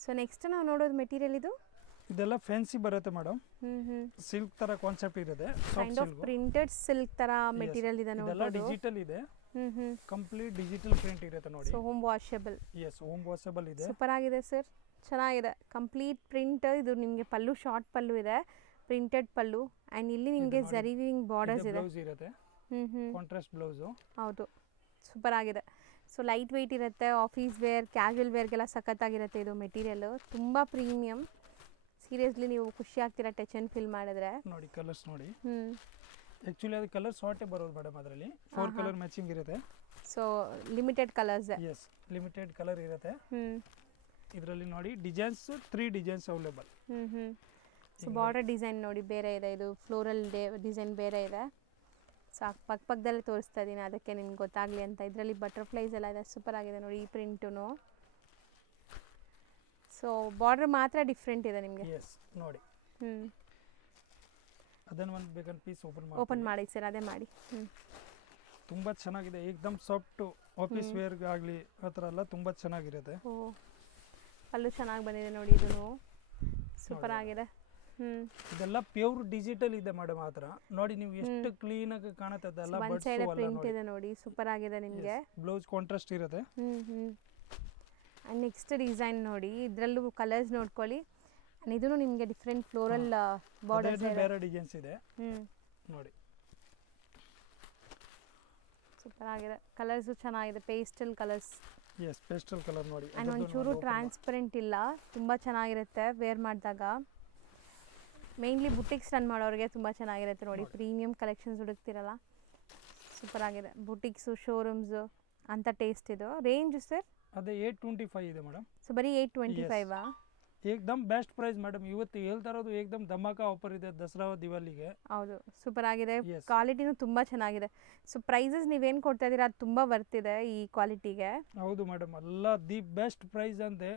ಸೊ ನೆಕ್ಸ್ಟ್ ನಾವು ನೋಡೋದು ಮೆಟೀರಿಯಲ್ ಇದು ಇದೆಲ್ಲ ಫ್ಯಾನ್ಸಿ ಬರುತ್ತೆ ಮೇಡಮ್, ಸಿಲ್ಕ್ ತರ ಕಾನ್ಸೆಪ್ಟ್ ಇರುತ್ತೆ, ಕೈಂಡ್ ಆಫ್ ಪ್ರಿಂಟೆಡ್ ಸಿಲ್ಕ್ ತರ ಮೆಟೀರಿಯಲ್ ಇದೆ ಇದೆಲ್ಲ ನೋಡಬಹುದು. ಡಿಜಿಟಲ್ ಇದೆ, ಕಂಪ್ಲೀಟ್ ಡಿಜಿಟಲ್ ಪ್ರಿಂಟ್ ಇರುತ್ತೆ ನೋಡಿ. So home washable. Yes, home washable ಇದೆ. ಸೂಪರ್ ಆಗಿದೆ ಸರ್, ಚೆನ್ನಾಗಿದೆ. Complete print. ಇದು ನಿಮಗೆ ಪಲ್ಲು ಶಾರ್ಟ್ ಪಲ್ಲು ಇದೆ, ಪ್ರಿಂಟೆಡ್ ಪಲ್ಲು, ಅಂಡ್ ಇಲ್ಲಿ ನಿಮಗೆ ಜರಿ ವೀವಿಂಗ್ ಬಾರ್ಡರ್ಸ್ ಇದೆ. ಬ್ಲೌಸ್ ಇರುತ್ತೆ, ಕಾಂಟ್ರಾಸ್ಟ್ ಬ್ಲೌಸ್. ಹೌದು, ಸೂಪರ್ ಆಗಿದೆ. ಸೊ ಲೈಟ್ ವೆಯ್ಟ್ ಇರುತ್ತೆ, ಆಫೀಸ್ ವೇರ್, ಕ್ಯಾಶುವಲ್ ವೇರ್ಗೆಲ್ಲ ಸಖತ್ತಾಗಿರುತ್ತೆ ಇದು ಮೆಟೀರಿಯಲ್. ತುಂಬ ಪ್ರೀಮಿಯಮ್. ಸೀರಿಯಸ್ಲಿ ನೀವು ಖುಷಿ ಆಗ್ತೀರಾ ಟಚ್ ಆ್ಯಂಡ್ ಫೀಲ್ ಮಾಡಿದ್ರೆ. ನೋಡಿ ಕಲರ್ಸ್ ನೋಡಿ. ಆಕ್ಚುಲಿ ಅದು ಕಲರ್ ಸಾರ್ಟೇ ಬರೋದು ಮೇಡಮ್, ಅದರಲ್ಲಿ 4 ಕಲರ್ ಮ್ಯಾಚಿಂಗ್ ಇರುತ್ತೆ. So limited colours. Yes, limited colour ಇರುತ್ತೆ. ಇದರಲ್ಲಿ ನೋಡಿ designs 3 designs available. So border design ನೋಡಿ ಬೇರೆ ಇದೆ, ಇದು ಫ್ಲೋರಲ್ ಡಿಸೈನ್ ಬೇರೆ ಇದೆ. ಸೊ ಪಕ್ಕದಲ್ಲೇ ತೋರಿಸ್ತಾ ಇದ್ದೀನಿ, ಅದಕ್ಕೆ ನಿಮ್ಗೆ ಗೊತ್ತಾಗಲಿ ಅಂತ. ಇದರಲ್ಲಿ ಬಟರ್ಫ್ಲೈಸ್ ಎಲ್ಲ ಇದೆ, ಸೂಪರ್ ಆಗಿದೆ ನೋಡಿ ಈ ಪ್ರಿಂಟು. ಸೊ ಬಾರ್ಡರ್ ಮಾತ್ರ ಡಿಫ್ರೆಂಟ್ ಇದೆ ನಿಮಗೆ. ಎಸ್ ನೋಡಿ. ಅದನ್ನು ಒಂದು ಬೇಕಂತ ಪೀಸ್ ಓಪನ್ ಮಾಡಿ ಸರ್, ಅದೇ ಮಾಡಿ. ತುಂಬ ಚೆನ್ನಾಗಿದೆ, ಏಕ್ದಮ್ ಸಾಫ್ಟ್, ಆಫೀಸ್ ವೇರ್ಗೆ ಆಗಲಿ ಆ ಥರ ಎಲ್ಲ ತುಂಬ ಚೆನ್ನಾಗಿರುತ್ತೆ. ಓ, ಪಲ್ಲು ಚೆನ್ನಾಗಿ ಬಂದಿದೆ ನೋಡಿ, ಇದೂ ಸೂಪರ್ ಆಗಿದೆ. ಇದೆಲ್ಲ ಪ್ಯೂರ್ ಡಿಜಿಟಲ್ ಇದೆ ಮೇಡಮ್. ಆ ಥರ ನೋಡಿ ನೀವು ಎಷ್ಟು ಕ್ಲೀನ್ ಆಗಿ ಕಾಣುತ್ತೆ. ಅದೆಲ್ಲ ಒನ್ ಸೈಡ್ ಪ್ರಿಂಟ್ ಇದೆ ನೋಡಿ, ಸೂಪರ್ ಆಗಿದೆ ನಿಮಗೆ. ಬ್ಲೌಸ್ ಕಾಂಟ್ರಾಸ್ಟ್ ಇರುತ್ತೆ. ಆ್ಯಂಡ್ ನೆಕ್ಸ್ಟ್ ಡಿಸೈನ್ ನೋಡಿ, ಇದರಲ್ಲೂ ಕಲರ್ಸ್ ನೋಡ್ಕೊಳ್ಳಿ. ಆ್ಯಂಡ್ ಇದೂ ನಿಮಗೆ ಡಿಫ್ರೆಂಟ್ ಫ್ಲೋರಲ್ ಬಾರ್ಡರ್ಸ್ ಇದೆ, ಬೇರೆ ಡಿಸೈನ್ಸ್ ಇದೆ ನೋಡಿ. ಸೂಪರ್ ಆಗಿದೆ, ಕಲರ್ಸು ಚೆನ್ನಾಗಿದೆ, pastel colours. Yes, pastel colour ನೋಡಿ. ಆ್ಯಂಡ್ ಒಂಚೂರು ಟ್ರಾನ್ಸ್ಪರೆಂಟ್ ಇಲ್ಲ, ತುಂಬ ಚೆನ್ನಾಗಿರುತ್ತೆ ವೇರ್ ಮಾಡಿದಾಗ. ಮೇಯ್ನ್ಲಿ ಬುಟಿಕ್ಸ್ ರನ್ ಮಾಡೋರಿಗೆ ತುಂಬ ಚೆನ್ನಾಗಿರುತ್ತೆ ನೋಡಿ. ಪ್ರೀಮಿಯಂ ಕಲೆಕ್ಷನ್ಸ್ ಹುಡುಕ್ತಿರಲ್ಲ, ಸೂಪರ್ ಆಗಿದೆ. ಬುಟಿಕ್ಸು, ಶೋರೂಮ್ಸು ಅಂತ ಟೇಸ್ಟ್ ಇದು. ರೇಂಜು ಸರ್ ಅದೇ 825 ಇದೆ ಮೇಡಮ್. ಸೊ ಬರೀ 825 ಏಕ್ದಮ್ ಬೆಸ್ಟ್ ಪ್ರೈಸ್ ಮೇಡಮ್. ಇವತ್ತು ಹೇಳ್ತಾ ಇರೋದು ಏಕ್ದಮ್ ಧಮಾಕ ಆಫರ್ ಇದೆ ದಸರಾ ದಿವಾಲಿಗೆ. ಹೌದು, ಸೂಪರ್ ಆಗಿದೆ. ಕ್ವಾಲಿಟಿನೂ ತುಂಬ ಚೆನ್ನಾಗಿದೆ. ಸೊ ಪ್ರೈಸಸ್ ನೀವೇನು ಕೊಡ್ತಾ ಇದ್ದೀರಾ ಅದು ತುಂಬ ಬರ್ತಿದೆ ಈ ಕ್ವಾಲಿಟಿಗೆ. ಹೌದು ಮೇಡಮ್, ಎಲ್ಲ ದಿ ಬೆಸ್ಟ್ ಪ್ರೈಸ್ ಅಂತೆ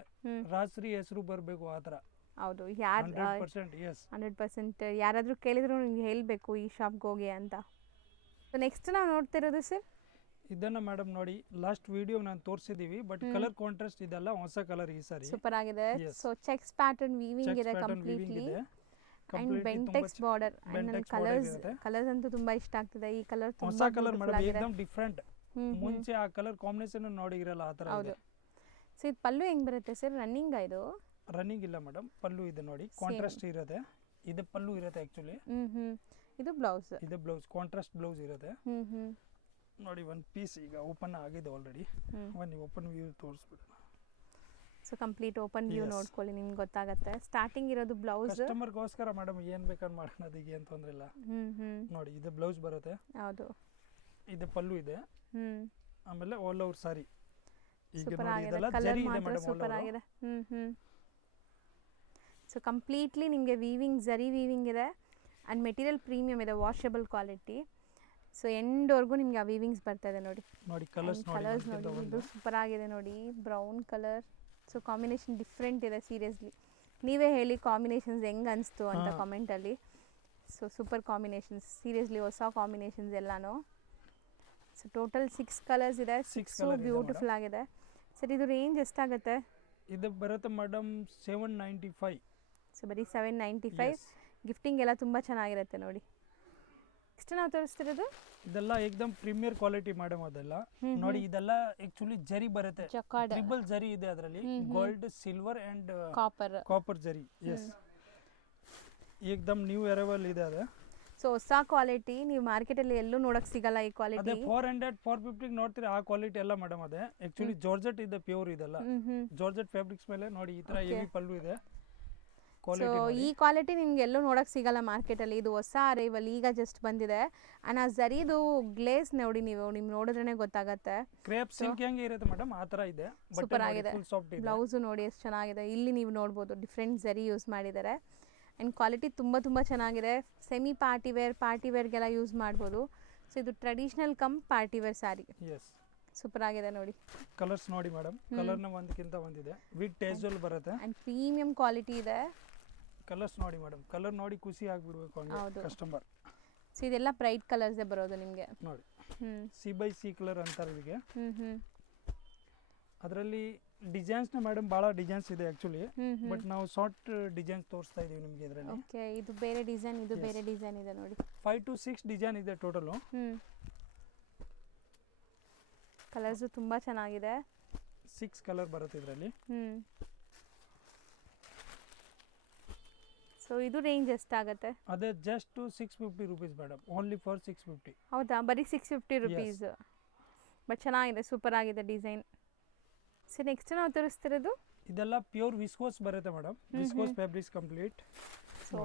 ರಾಶ್ರೀ ಹೆಸರು ಬರಬೇಕು ಆ ಥರ. ಹೌದು, ಯಾರು 100% ಯಾರಾದರೂ ಕೇಳಿದ್ರು ನಿಮ್ಗೆ ಹೇಳಬೇಕು ಈ ಶಾಪ್ಗೆ ಹೋಗಿ ಅಂತ. ಸೊ ನೆಕ್ಸ್ಟ್ ನಾವು ನೋಡ್ತಿರೋದು ಸರ್ ಇದನ್ನ ಮೇಡಮ್ ನೋಡಿ, ಲಾಸ್ಟ್ ವಿಡಿಯೋ ನಾನು ತೋರಿಸಿದೀವಿ, ಬಟ್ ಕಲರ್ ಕಾಂಟ್ರಾಸ್ಟ್ ಇದೆಲ್ಲ ಹೊಸ ಕಲರ್ ಈ ಸಾರಿ. ಸೂಪರ್ ಆಗಿದೆ. ಸೊ ಚೆಕ್ಸ್ ಪ್ಯಾಟರ್ನ್ ವೀವಿಂಗ್ ಇದೆ completely, and Bentex border. And ನನಗೆ ಕಲರ್ಸ್ ಅಂತೂ ತುಂಬಾ ಇಷ್ಟ ಆಗ್ತಿದೆ. ಈ ಕಲರ್ ಹೊಸ ಕಲರ್ ಮೇಡಮ್, एकदम ಡಿಫರೆಂಟ್. ಮುಂಚೆ ಆ ಕಲರ್ ಕಾಂಬಿನೇಷನ್ ನೋಡಿ ಇರಲ್ಲ ಆ ತರ ಇದೆ. ಸೊ ಇದು ಪಲ್ಲು ಹೆಂಗ್ ಬರುತ್ತೆ ಸರ್? ರನ್ನಿಂಗ್ ಇದು? ರನ್ನಿಂಗ್ ಇಲ್ಲ ಮೇಡಮ್, ಪಲ್ಲು ಇದೆ ನೋಡಿ, ಕಾಂಟ್ರಾಸ್ಟ್ ಇರುತ್ತೆ. ಇದು ಪಲ್ಲು ಇರುತ್ತೆ ಆಕ್ಚುಲಿ. ಇದು ಬ್ಲೌಸ್. ಇದು ಬ್ಲೌಸ್, ಕಾಂಟ್ರಾಸ್ಟ್ ಬ್ಲೌಸ್ ಇರುತ್ತೆ ನೋಡಿ. ಒಂದು ಪೀಸ್ ಈಗ ಓಪನ್ ಆಗಿದೆ ಆಲ್ರೆಡಿ. ಒಂದು ಓಪನ್ ವ್ಯೂ ತೋರಿಸ್ಬಿಡೋಣ. ಸೊ ಕಂಪ್ಲೀಟ್ ಓಪನ್ ವ್ಯೂ ನೋಡ್ಕೊಳ್ಳಿ, ನಿಮ್ಗೆ ಗೊತ್ತಾಗುತ್ತೆ. ಸ್ಟಾರ್ಟಿಂಗ್ ಇರೋದು ಬ್ಲೌಸ್. ಕಸ್ಟಮರ್ಗೋಸ್ಕರ ಮೇಡಮ್, ಏನು ಬೇಕಾದ್ರೆ ಮಾಡೋಣ, ಅದಕ್ಕೆ ಏನು ತೊಂದರೆ ಇಲ್ಲ. ನೋಡಿ ಇದು ಬ್ಲೌಸ್ ಬರುತ್ತೆ. ಹೌದು, ಇದು ಪಲ್ಲು ಇದೆ. ಆಮೇಲೆ ಆಲ್ ಓವರ್ ಸಾರಿ. ಈಗ ಸೂಪರ್ ನೋಡಿ ಆಗಿದೆ, ಇದೆಲ್ಲ ಕಲರ್ ಜರಿ ಇದೆ ಮಾತ್ರ ಮೇಡಮ್. ಸೂಪರ್ ಆಗಿದೆ. ಸೊ ಕಂಪ್ಲೀಟ್ಲಿ ನಿಮಗೆ ವೀವಿಂಗ್, ಜರಿ ವೀವಿಂಗ್ ಇದೆ. ಆ್ಯಂಡ್ ಮೆಟೀರಿಯಲ್ ಪ್ರೀಮಿಯಮ್ ಇದೆ, ವಾಷಬಲ್ ಕ್ವಾಲಿಟಿ. ಸೊ ಎಂಡ್ವರೆಗೂ ನಿಮಗೆ ಆ ವೀವಿಂಗ್ಸ್ ಬರ್ತಾ ಇದೆ ನೋಡಿ. ನೋಡಿ ಕಲರ್ಸ್ ನೋಡಿ, ಇದು ಸೂಪರ್ ಆಗಿದೆ ನೋಡಿ, brown colour. So combination different ಇದೆ ಸೀರಿಯಸ್ಲಿ. ನೀವೇ ಹೇಳಿ ಕಾಂಬಿನೇಷನ್ಸ್ ಹೆಂಗೆ ಅನಿಸ್ತು ಅಂತ ಕಾಮೆಂಟಲ್ಲಿ. ಸೊ ಸೂಪರ್ ಕಾಂಬಿನೇಷನ್ಸ್, ಸೀರಿಯಸ್ಲಿ ಹೊಸ ಕಾಂಬಿನೇಷನ್ಸ್ ಎಲ್ಲಾನು. ಸೊ ಟೋಟಲ್ 6 ಕಲರ್ಸ್ ಇದೆ, 6 ಬ್ಯೂಟಿಫುಲ್ ಆಗಿದೆ. ಸರ್ ಇದು ರೇಂಜ್ ಎಷ್ಟಾಗುತ್ತೆ? ಇದು ಬರುತ್ತೆ ಮೇಡಮ್ 795. ಸೊ ಬರೀ 795. ಗಿಫ್ಟಿಂಗ್ ಎಲ್ಲ ತುಂಬ ಚೆನ್ನಾಗಿರುತ್ತೆ ನೋಡಿ. ನೆಕ್ಸ್ಟ್ ನಾವು ತೋರಿಸ್ತಿರೋದು ಇದೆಲ್ಲ ಏಕ್ದಮ್ ಪ್ರೀಮಿಯರ್ ಕ್ವಾಲಿಟಿ ಮೇಡಮ್. ಅದೆಲ್ಲ ನೋಡಿ, ಇದೆಲ್ಲ ಆಕ್ಚುಲಿ ಜರಿ ಬರುತ್ತೆ, ಟ್ರಿಬಲ್ ಜರಿ ಇದೆ ಅದರಲ್ಲಿ, ಗೋಲ್ಡ್, ಸಿಲ್ವರ್ ಅಂಡ್ ಕಾಪರ್ ಜರಿ. ಎಸ್, ಏಕ್ದಮ್ ನ್ಯೂ ಅರೈವಲ್ ಇದೆ ಅದು. ಸೊ ಹೊಸ ಕ್ವಾಲಿಟಿ, ನೀವು ಮಾರ್ಕೆಟಲ್ಲಿ ಎಲ್ಲೂ ನೋಡಕ್ ಸಿಗಲ್ಲ ಈ ಕ್ವಾಲಿಟಿ. ಅದೇ 400 450 ನೋಡ್ತೀರಾ ಆ ಕ್ವಾಲಿಟಿ ಎಲ್ಲ ಮೇಡಮ್. ಅದೇ ಆಕ್ಚುಲಿ ಜಾರ್ಜೆಟ್ ಇದೆ, ಪ್ಯೂರ್ ಇದೆಲ್ಲ ಜಾರ್ಜೆಟ್ ಫ್ಯಾಬ್ರಿಕ್ಸ್ ಮೇಲೆ ನೋಡಿ ಈ ತರ ಹೆವಿ ಪಲ್ಲು ಇದೆ. ಸೊ ಈ ಕ್ವಾಲಿಟಿ ನಿಮ್ಗೆ ಎಲ್ಲೂ ನೋಡಕ್ ಸಿಗಲ್ಲ ಮಾರ್ಕೆಟಲ್ಲಿ. ಇದು ಹೊಸ ಅರೈವಲ್, ಈಗ ಜಸ್ಟ್ ಬಂದಿದೆ. ಅಂಡ್ ಆ ಜರಿದು ಗ್ಲೇಸ್ ನೋಡಿ, ನಿಮ್ಗೆ ನೋಡಿದ್ರೇನೆ ಗೊತ್ತಾಗತ್ತೆ. ಕ್ರೇಪ್ ಸಿಲ್ಕ್ ಹೆಂಗೆ ಇರುತ್ತೆ ಮೇಡಮ್ ಆ ತರ ಇದೆ. ಸೂಪರ್ ಆಗಿದೆ. ಬ್ಲೌಸ್ ನೋಡಿ ಎಷ್ಟು ಚೆನ್ನಾಗಿದೆ. ಇಲ್ಲಿ ನೀವು ನೋಡ್ಬೋದು ಡಿಫ್ರೆಂಟ್ ಜರಿ ಯೂಸ್ ಮಾಡಿದ್ದಾರೆ. ಆ್ಯಂಡ್ ಕ್ವಾಲಿಟಿ ತುಂಬ ಚೆನ್ನಾಗಿದೆ. ಸೆಮಿ ಪಾರ್ಟಿ ವೇರ್ಗೆಲ್ಲ ಯೂಸ್ ಮಾಡ್ಬೋದು. ಸೊ ಇದು traditional cum party wear sari. Super ಆಗಿದೆ ನೋಡಿ. ಕಲರ್ಸ್ ನೋಡಿ ಮೇಡಮ್, ಕಲರ್ನ ಒಂದಕ್ಕಿಂತ ಒಂದಿದೆ, ವಿತ್ ಟೇಜಲ್ ಬರುತ್ತೆ. ಆ್ಯಂಡ್ ಪ್ರೀಮಿಯಂ ಕ್ವಾಲಿಟಿ ಇದೆ. ಕಲರ್ಸ್ ನೋಡಿ ಮೇಡಮ್, ಕಲರ್ ನೋಡಿ ಖುಷಿ ಆಗ್ಬಿಡ್ಬೇಕು ಹಂಗೆ ಕಸ್ಟಮರ್. ಸೊ ಇದೆಲ್ಲ ಬ್ರೈಟ್ ಕಲರ್ಸೇ ಬರೋದು ನಿಮಗೆ ನೋಡಿ. ಸಿ ಬೈ ಸಿ ಕಲರ್ ಅಂತಾರೆ ಇದಕ್ಕೆ. ಅದರಲ್ಲಿ ಡಿಸೈನ್ಸ್ನ ಮೇಡಮ್ ಭಾಳ ಡಿಸೈನ್ಸ್ ಇದೆ ಆ್ಯಕ್ಚುಲಿ, ಬಟ್ ನಾವು ಶಾರ್ಟ್ ಡಿಸೈನ್ಸ್ ತೋರಿಸ್ತಾ ಇದೀವಿ ನಿಮಗೆ ಇದರಲ್ಲಿ. ಓಕೆ, ಇದು ಬೇರೆ ಡಿಸೈನ್, ಇದು ಬೇರೆ ಡಿಸೈನ್ ಇದೆ ನೋಡಿ. 5 to 6 ಡಿಸೈನ್ ಇದೆ ಟೋಟಲು. ಕಲರ್ಸು ತುಂಬ ಚೆನ್ನಾಗಿದೆ. 6 ಕಲರ್ ಬರುತ್ತೆ ಇದರಲ್ಲಿ. ಸೊ ಇದು ರೇಂಜ್ ಎಷ್ಟಾಗುತ್ತೆ? ಅದೇ just 650 rupees madam, only for 650. ಹೌದಾ, ಬರೀ 650 ರುಪೀಸ್. ಬಟ್ ಚೆನ್ನಾಗಿದೆ, ಸೂಪರ್ ಆಗಿದೆ ಡಿಸೈನ್. ಸೊ ನೆಕ್ಸ್ಟ್ ನಾವು ತೋರಿಸ್ತಿರೋದು ಇದೆಲ್ಲ ಪ್ಯೂರ್ ವಿಸ್ಕೋಸ್ ಬರುತ್ತೆ madam, viscose fabrics complete. So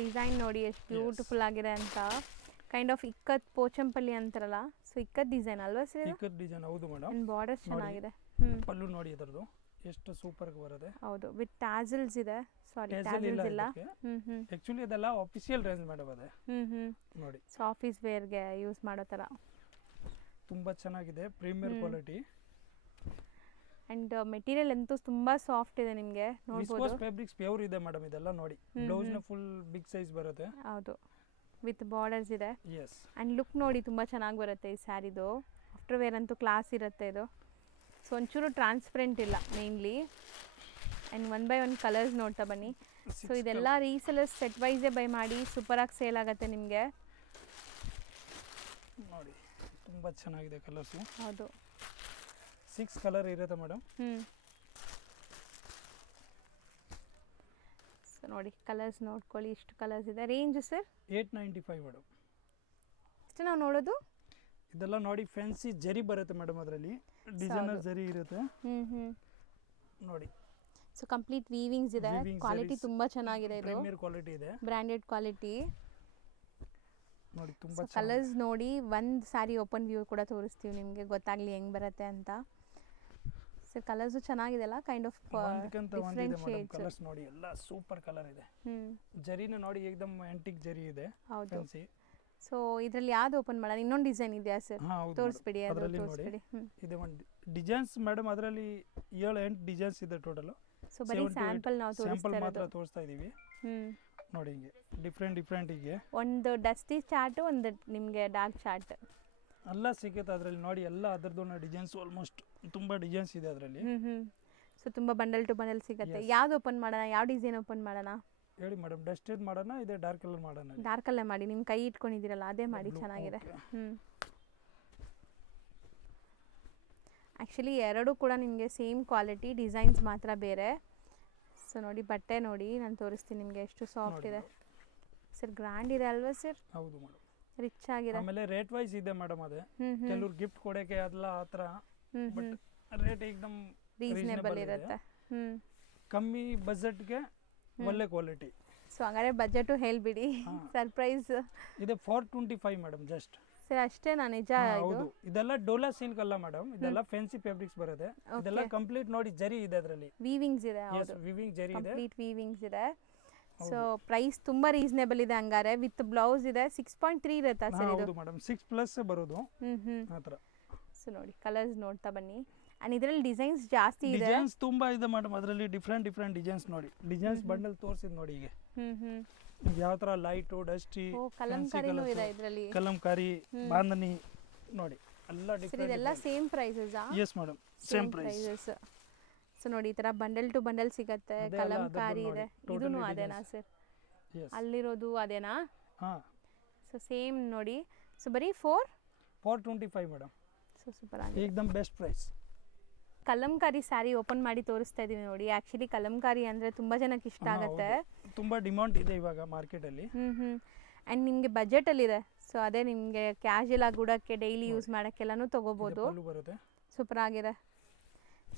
design ನೋಡಿ ಎಷ್ಟು ಬ್ಯೂಟಿಫುಲ್ ಆಗಿದೆ ಅಂತ. ಕೈಂಡ್ ಆಫ್ ಇಕ್ಕತ್ ಪೋಚಂಪಲ್ಲಿ ಅಂತಾರಲ್ಲ, ಸೊ ಇಕ್ಕತ್ ಡಿಸೈನ್ ಅಲ್ವಾ ಸರ್? ಇಕ್ಕತ್ ಡಿಸೈನ್ ಹೌದು ಮೇಡಮ್. ಬಾರ್ಡರ್ ಚೆನ್ನಾಗಿದೆ. ಪಲ್ಲು ನೋಡಿ ಅದರದ್ದು ಎಷ್ಟು ಸೂಪರ್ ಬರುತ್ತೆ. ಹೌದು, ವಿತ್ ಟ್ಯಾಸಲ್ಸ್ ಇದೆ. ಸಾರಿ, ಟ್ಯಾಸಲ್ಸ್ ಇಲ್ಲ. ಆಕ್ಚುಲಿ ಇದೆಲ್ಲ ಆಫಿಷಿಯಲ್ ರೇಂಜ್ ಮೇಡಮ್ ಅದೇ. ನೋಡಿ, ಸೊ ಆಫೀಸ್ ವೇರ್ಗೆ ಯೂಸ್ ಮಾಡೋ ಥರ ತುಂಬಾ ಚೆನ್ನಾಗಿದೆ, ಪ್ರೀಮಿಯರ್ ಕ್ವಾಲಿಟಿ. ಅಂಡ್ ಮೆಟೀರಿಯಲ್ ಅಂತೂ ತುಂಬಾ ಸಾಫ್ಟ್ ಇದೆ, ನಿಮಗೆ ನೋಡಬಹುದು. ವಿಸ್ಕೋಸ್ ಫ್ಯಾಬ್ರಿಕ್ಸ್ ಪ್ಯೂರ್ ಇದೆ ಮೇಡಮ್ ಇದೆಲ್ಲ. ನೋಡಿ, ಬ್ಲೌಸ್ ನ ಫುಲ್ ಬಿಗ್ ಸೈಜ್ ಬರುತ್ತೆ. ಹೌದು, ವಿತ್ ಬಾರ್ಡರ್ಸ್ ಇದೆ. ಎಸ್, ಅಂಡ್ ಲುಕ್ ನೋಡಿ ತುಂಬಾ ಚೆನ್ನಾಗಿ ಬರುತ್ತೆ ಈ ಸ್ಯಾರಿದು. ಆಫ್ಟರ್ ವೇರ್ ಅಂತೂ ಕ್ಲಾಸ್ ಇರುತ್ತೆ ಇದು. ಸೊ ಒಂಚೂರು ಟ್ರಾನ್ಸ್ಪರೆಂಟ್ ಇಲ್ಲ ಮೇನ್ಲಿ. ಆ್ಯಂಡ್ 1 by 1 ಕಲರ್ಸ್ ನೋಡ್ತಾ ಬನ್ನಿ. ಸೊ ಇದೆಲ್ಲ ರೀಸೆಲರ್ಸ್ ಸೆಟ್ ವೈಸೇ ಬೈ ಮಾಡಿ ಸೂಪರಾಗಿ ಸೇಲ್ ಆಗುತ್ತೆ ನಿಮಗೆ. ನೋಡಿ ತುಂಬ ಚೆನ್ನಾಗಿದೆ ಕಲರ್ಸು. ಹೌದು, 6 ಕಲರ್ ಇರುತ್ತೆ ಮೇಡಮ್. ಸೊ ನೋಡಿ ಕಲರ್ಸ್ ನೋಡ್ಕೊಳ್ಳಿ, ಇಷ್ಟು ಕಲರ್ಸ್ ಇದೆ. Range sir 895 madam. ಇಷ್ಟು ನಾವು ನೋಡೋದು ಇದೆಲ್ಲ ನೋಡಿ ಫ್ಯಾನ್ಸಿ ಜರಿ ಬರುತ್ತೆ ಮೇಡಮ್, ಅದರಲ್ಲಿ ಡಿಸೈನರ್ ಜರಿ ಇರುತ್ತೆ ನೋಡಿ. ಸೊ ಕಂಪ್ಲೀಟ್ ವೀವಿಂಗ್ಸ್ ಇದೆ. ಕ್ವಾಲಿಟಿ ತುಂಬಾ ಚೆನ್ನಾಗಿದೆ, ಇದು ಪ್ರೀಮಿಯರ್ ಕ್ವಾಲಿಟಿ ಇದೆ, ಬ್ರಾಂಡೆಡ್ ಕ್ವಾಲಿಟಿ ನೋಡಿ. ತುಂಬಾ ಕಲರ್ಸ್ ನೋಡಿ. ಒಂದು ಸಾರಿ ಓಪನ್ ವ್ಯೂ ಕೂಡ ತೋರಿಸ್ತೀವಿ ನಿಮಗೆ, ಗೊತ್ತಾಗ್ಲಿ ಹೆಂಗ್ ಬರುತ್ತೆ ಅಂತ. ಸೊ ಕಲರ್ಸು ಚೆನ್ನಾಗಿದೆ ಅಲ್ಲ, kind of different shades. Colours ನೋಡಿ ಎಲ್ಲ ಸೂಪರ್ ಕಲರ್ ಇದೆ. ಜರಿನ ನೋಡಿ ಏಕದಮ್ ಆಂಟಿಕ್ ಜರಿ ಇದೆ. ಹೌದು. ಸೊ ಇದರಲ್ಲಿ ಯಾವ್ದು ಓಪನ್ ಮಾಡೋಣ? ಇನ್ನೊಂದು ಡಿಸೈನ್ ಇದೆಯಾ ಸರ್? ತೋರಿಸ್ಬಿಡಿ, ಅದು ತೋರಿಸ್ಬಿಡಿ. ಇದೆ ಒಂದು ಡಿಸೈನ್ಸ್ ಮೇಡಮ್, ಅದರಲ್ಲಿ 7-8 ಡಿಸೈನ್ಸ್ ಇದೆ ಟೋಟಲ್. ಸೊ ಬರೀ ಸ್ಯಾಂಪಲ್ ನಾವು ಮಾತ್ರ ತೋರಿಸ್ತಾ ಇದೀವಿ. ನೋಡಿ ಹಿಂಗೆ ಡಿಫ್ರೆಂಟ್ ಹೀಗೆ ಒಂದು ಡಸ್ಟಿ ಚಾರ್ಟ್, ಒಂದು ನಿಮಗೆ ಡಾರ್ಕ್ ಚಾರ್ಟ್ ಎಲ್ಲ ಸಿಗುತ್ತೆ ಅದರಲ್ಲಿ. ನೋಡಿ ಎಲ್ಲ ಅದರದ್ದು ಡಿಸೈನ್ಸ್ ಆಲ್ಮೋಸ್ಟ್ ತುಂಬಾ ಡಿಸೈನ್ಸ್ ಇದೆ ಅದರಲ್ಲಿ. ಸೊ ತುಂಬಾ ಬಂಡಲ್ ಟು ಬಂಡಲ್ ಸಿಗುತ್ತೆ. ಯಾವ್ದು ಓಪನ್ ಮಾಡೋಣ? ಯಾವ ಡಿಸೈನ್ ಓಪನ್ ಮಾಡೋಣ ಹೇಳಿ ಮೇಡಮ್? ಡಸ್ಟೆಡ್ ಮಾಡೋಣ, ಇದೆ ಡಾರ್ಕ್ ಕಲರ್ ಮಾಡೋಣ? ಡಾರ್ಕ್ ಕಲರ್ ಮಾಡಿ, ನಿಮ್ಮ ಕೈ ಇಟ್ಕೊಂಡಿದ್ದೀರಲ್ಲ ಅದೇ ಮಾಡಿ, ಚೆನ್ನಾಗಿದೆ. ಆ್ಯಕ್ಚುಲಿ ಎರಡೂ ಕೂಡ ನಿಮಗೆ ಸೇಮ್ ಕ್ವಾಲಿಟಿ, ಡಿಸೈನ್ಸ್ ಮಾತ್ರ ಬೇರೆ. ಸೊ ನೋಡಿ ಬಟ್ಟೆ ನೋಡಿ, ನಾನು ತೋರಿಸ್ತೀನಿ ನಿಮಗೆ ಎಷ್ಟು ಸಾಫ್ಟ್ ಇದೆ ಸರ್. ಗ್ರ್ಯಾಂಡ್ ಇದೆ ಅಲ್ವಾ ಸರ್? ಹೌದು ಮೇಡಮ್, ರಿಚ್ ಆಗಿದೆ. ಆಮೇಲೆ ರೇಟ್ ವೈಸ್ ಇದೆ ಮೇಡಮ್, ಅದೇ ಕೆಲವರು ಗಿಫ್ಟ್ ಕೊಡೋಕೆ ಅದೆಲ್ಲ ಆ ಥರ, ಬಟ್ ರೇಟ್ ಏಕದಮ್ ರೀಸನೇಬಲ್ ಇರುತ್ತೆ. ಕಮ್ಮಿ ಬಜೆಟ್ಗೆ ಒಳ್ಳೆ ಕ್ವಾಲಿಟಿ. ಸೊ ಹಂಗಾರೆ ಬಜೆಟು ಹೇಳ್ಬಿಡಿ, ಸರ್ಪ್ರೈಸ್ ಇದೆ 425 ಮೇಡಮ್ ಜಸ್ಟ್. ಸರ್ ಅಷ್ಟೇನಾ? ನಿಜ? ಹೌದು, ಇದೆಲ್ಲ ಡೋಲಾ ಸಿಲ್ಕ್ ಅಲ್ಲ ಮೇಡಮ್, ಇದೆಲ್ಲ ಫ್ಯಾನ್ಸಿ ಫ್ಯಾಬ್ರಿಕ್ಸ್ ಬರುತ್ತೆ. ಇದೆಲ್ಲ ಕಂಪ್ಲೀಟ್ ನೋಡಿ ಜರಿ ಇದೆ ಅದರಲ್ಲಿ, ವೀವಿಂಗ್ಸ್ ಇದೆ. ಹೌದು, ವೀವಿಂಗ್ ಜರಿ ಇದೆ, ಕಂಪ್ಲೀಟ್ ವೀವಿಂಗ್ಸ್ ಇದೆ. ಸೊ ಪ್ರೈಸ್ ತುಂಬಾ ರೀಸನೇಬಲ್ ಇದೆ ಹಂಗಾರೆ. ವಿತ್ ಬ್ಲೌಸ್ ಇದೆ. 6.3 ಇರುತ್ತಾ ಸರ್ ಇದು? ಹೌದು ಮೇಡಮ್, 6+ ಬರೋದು ಆ ಥರ. ಸೊ ನೋಡಿ ಕಲರ್ಸ್ ನೋಡ್ತಾ ಬನ್ನಿ. ಅಂಡ್ ಇದರಲ್ಲಿ ಡಿಸೈನ್ಸ್ ಜಾಸ್ತಿ ಇದೆ, ಡಿಸೈನ್ಸ್ ತುಂಬಾ ಇದೆ ಮೇಡಮ್ ಅದರಲ್ಲಿ. ಡಿಫ್ರೆಂಟ್ ಡಿಸೈನ್ಸ್ ನೋಡಿ. ಡಿಸೈನ್ಸ್ ಬಂಡಲ್ ತೋರಿಸಿದ್ ನೋಡಿ ಈಗ ಯಾವ ತರ ಲೈಟ್ ಡಸ್ಟಿ ಕಲಂಕಾರಿನೂ ಇದೆ ಇದರಲ್ಲಿ. ಕಲಂಕಾರಿ, ಬಾಂಧನಿ ನೋಡಿ ಎಲ್ಲ ಡಿಫರೆಂಟ್. ಇದೆಲ್ಲ same prices? Yes madam, same prices. So ನೋಡಿ ಈ ತರ ಬಂಡಲ್ ಟು ಬಂಡಲ್ ಸಿಗುತ್ತೆ. ಕಲಂಕಾರಿ ಇದೆ, ಇದೂನು ಅದೇನಾ ಸರ್? ಅಲ್ಲಿರೋದು ಅದೇನಾ? ಹಾ. ಸೊ ಸೇಮ್ ನೋಡಿ. ಸೊ ಬರೀ 425 ಮೇಡಮ್. ಸೊ ಸೂಪರ್ ಆಗಿದೆ, ಏಕದಮ್ best price. Kalamkari sari open ಮಾಡಿ ತೋರಿಸ್ತಾ ಇದೀವಿ ನೋಡಿ. ಆಕ್ಚುಲಿ ಕಲಂಕಾರಿ ಅಂದ್ರೆ ತುಂಬಾ ಜನಕ್ಕೆ ಇಷ್ಟ ಆಗುತ್ತೆ, ತುಂಬಾ ಡಿಮಾಂಡ್ ಇದೆ ಇವಾಗ ಮಾರ್ಕೆಟ್ ಅಲ್ಲಿ. ಅಂಡ್ ನಿಮಗೆ ಬಜೆಟ್ ಅಲ್ಲಿ ಇದೆ. ಸೊ ಅದೇ ನಿಮಗೆ ಕ್ಯಾಶುಯಲ್ ಆಗಿ ಉಡಕ್ಕೆ, ಡೈಲಿ ಯೂಸ್ ಮಾಡಕ್ಕೆಲ್ಲಾನು ತಗೋಬಹುದು. ಸೂಪರ್ ಆಗಿದೆ.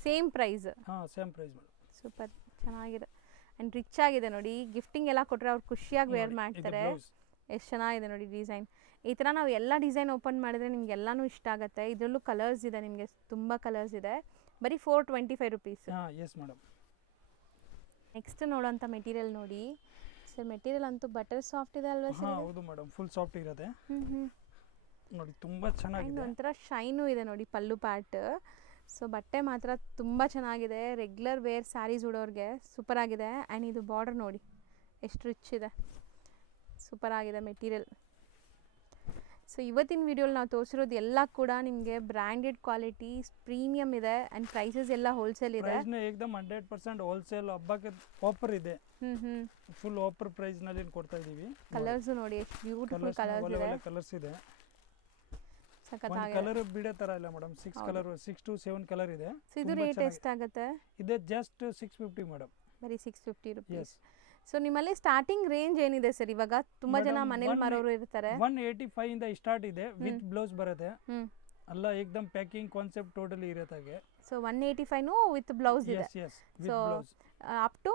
Same price? Same price madam. Super ಚೆನ್ನಾಗಿದೆ ಅಂಡ್ ರಿಚ್ ಆಗಿದೆ ನೋಡಿ. ಗಿಫ್ಟಿಂಗ್ ಎಲ್ಲ ಕೊಟ್ರೆ ಅವ್ರು ಖುಷಿಯಾಗಿ ವೇರ್ ಮಾಡ್ತಾರೆ. ಎಷ್ಟು ಚೆನ್ನಾಗಿದೆ ನೋಡಿ ಡಿಸೈನ್. ಈ ಥರ ನಾವು ಎಲ್ಲ ಡಿಸೈನ್ ಓಪನ್ ಮಾಡಿದ್ರೆ ನಿಮ್ಗೆ ಎಲ್ಲನೂ ಇಷ್ಟ ಆಗುತ್ತೆ. ಇದರಲ್ಲೂ ಕಲರ್ಸ್ ಇದೆ, ನಿಮಗೆ ತುಂಬ ಕಲರ್ಸ್ ಇದೆ. ಬರೀ 425 ರುಪೀಸ್. Yes madam. ನೆಕ್ಸ್ಟ್ ನೋಡೋಂಥ ಮೆಟೀರಿಯಲ್ ನೋಡಿ ಸರ್. ಮೆಟೀರಿಯಲ್ ಅಂತೂ ಬಟರ್ ಸಾಫ್ಟ್ ಇದೆ ಅಲ್ವಾ ಸರ್? ಹೌದು ಮೇಡಮ್, ಫುಲ್ ಸಾಫ್ಟ್ ಇರುತ್ತೆ ನೋಡಿ. ತುಂಬ ಚೆನ್ನಾಗಿದೆ, ಒಂಥರ ಶೈನು ಇದೆ ನೋಡಿ ಪಲ್ಲು ಪಾರ್ಟ್. ಸೊ ಬಟ್ಟೆ ಮಾತ್ರ ತುಂಬ ಚೆನ್ನಾಗಿದೆ. ರೆಗ್ಯುಲರ್ ವೇರ್ ಸ್ಯಾರೀಸ್ ಉಡೋರಿಗೆ ಸೂಪರ್ ಆಗಿದೆ. ಆ್ಯಂಡ್ ಇದು ಬಾರ್ಡರ್ ನೋಡಿ ಎಷ್ಟು ರಿಚ್ ಇದೆ, ಸೂಪರ್ ಆಗಿದೆ ಮೆಟೀರಿಯಲ್. ಸೊ ಇವತ್ತಿನ ವಿಡಿಯೋಲಿ ನಾವು ತೋರಿಸಿರೋದು ಎಲ್ಲ ಕೂಡ ನಿಮಗೆ ಬ್ರ್ಯಾಂಡೆಡ್ ಕ್ವಾಲಿಟಿ ಪ್ರೀಮಿಯಮ್ ಇದೆ ಆ್ಯಂಡ್ ಪ್ರೈಸಸ್ ಎಲ್ಲ ಹೋಲ್ಸೇಲ್ ಇದೆ. ಪ್ರೈಸ್ನ ಏಕದಮ್ 100% ಹೋಲ್ಸೇಲ್ ಹಬ್ಬಕ್ಕೆ ಆಫರ್ ಇದೆ. ಫುಲ್ ಆಫರ್ ಪ್ರೈಸ್ ನಲ್ಲಿ ಕೊಡ್ತಾ ಇದೀವಿ. ಕಲರ್ಸ್ ನೋಡಿ ಎಷ್ಟು ಬ್ಯೂಟಿಫುಲ್ ಕಲರ್ಸ್ ಇದೆ. ಒಳ್ಳೆ ಕಲರ್ಸ್ ಇದೆ. ಸಖತ್ತಾಗಿದೆ. ಕಲರ್ ಬಿಡೋ ತರ ಇಲ್ಲ ಮೇಡಮ್. 6 to 7 ಕಲರ್ ಇದೆ. ಸೊ ಇದು ರೇಟ್ ಎಷ್ಟಾಗುತ್ತೆ? ಇದೆ ಜಸ್ಟ್ 650 ಮೇಡಮ್. ಬರೀ 650 ರೂಪೀಸ್. ಸೊ ನಿಮ್ಮಲ್ಲಿ ಸ್ಟಾರ್ಟಿಂಗ್ ರೇಂಜ್ ಏನಿದೆ ಸರ್? ಇವಾಗ ತುಂಬಾ ಜನ ಮನೇಲಿ ಮಾರೋರು ಇರ್ತಾರೆ. 185 ಇಂದ ಸ್ಟಾರ್ಟ್ ಇದೆ ವಿತ್ ಬ್ಲೌಸ್ ಬರುತ್ತೆ. ಅಲ್ಲ ಏಕದಮ್ ಪ್ಯಾಕಿಂಗ್ ಕಾನ್ಸೆಪ್ಟ್ ಟೋಟಲಿ ಇರುತ್ತೆ. ಸೊ 185 ನು ವಿತ್ ಬ್ಲೌಸ್ ಇದೆ. ವಿತ್ ಬ್ಲೌಸ್ ಅಪ್ ಟು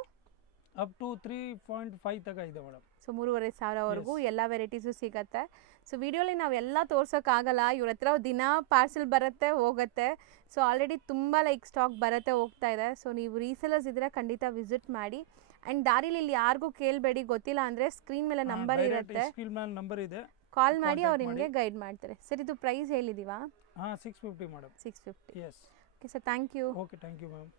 3.5 ತಗ ಇದೆ ಮೇಡಮ್. ಸೊ 3,500 ವರೆಗೂ ಎಲ್ಲ ವೆರೈಟೀಸು ಸಿಗತ್ತೆ. ಸೊ ವಿಡಿಯೋಲಿ ನಾವೆಲ್ಲ ತೋರ್ಸೋಕ್ಕಾಗಲ್ಲ, ಇವ್ರ ಹತ್ರ ದಿನ ಪಾರ್ಸೆಲ್ ಬರುತ್ತೆ ಹೋಗುತ್ತೆ. ಸೊ ಆಲ್ರೆಡಿ ತುಂಬ ಸ್ಟಾಕ್ ಬರುತ್ತೆ ಹೋಗ್ತಾ ಇದೆ. ಸೊ ನೀವು ರೀಸೆಲರ್ಸ್ ಇದ್ರೆ ಖಂಡಿತ ವಿಸಿಟ್ ಮಾಡಿ. ಆ್ಯಂಡ್ ದಾರಿಲಿ ಇಲ್ಲಿ ಯಾರಿಗೂ ಕೇಳಬೇಡಿ, ಗೊತ್ತಿಲ್ಲ ಅಂದರೆ ಸ್ಕ್ರೀನ್ ಮೇಲೆ ನಂಬರ್ ಇರುತ್ತೆ, ಕಾಲ್ ಮಾಡಿ ಅವ್ರು ನಿಮಗೆ ಗೈಡ್ ಮಾಡ್ತಾರೆ. ಸರ್ ಇದು ಪ್ರೈಸ್ ಹೇಳಿದೀವಾ? 650 madam. 650. Okay sir, thank you. Okay, thank you ma'am.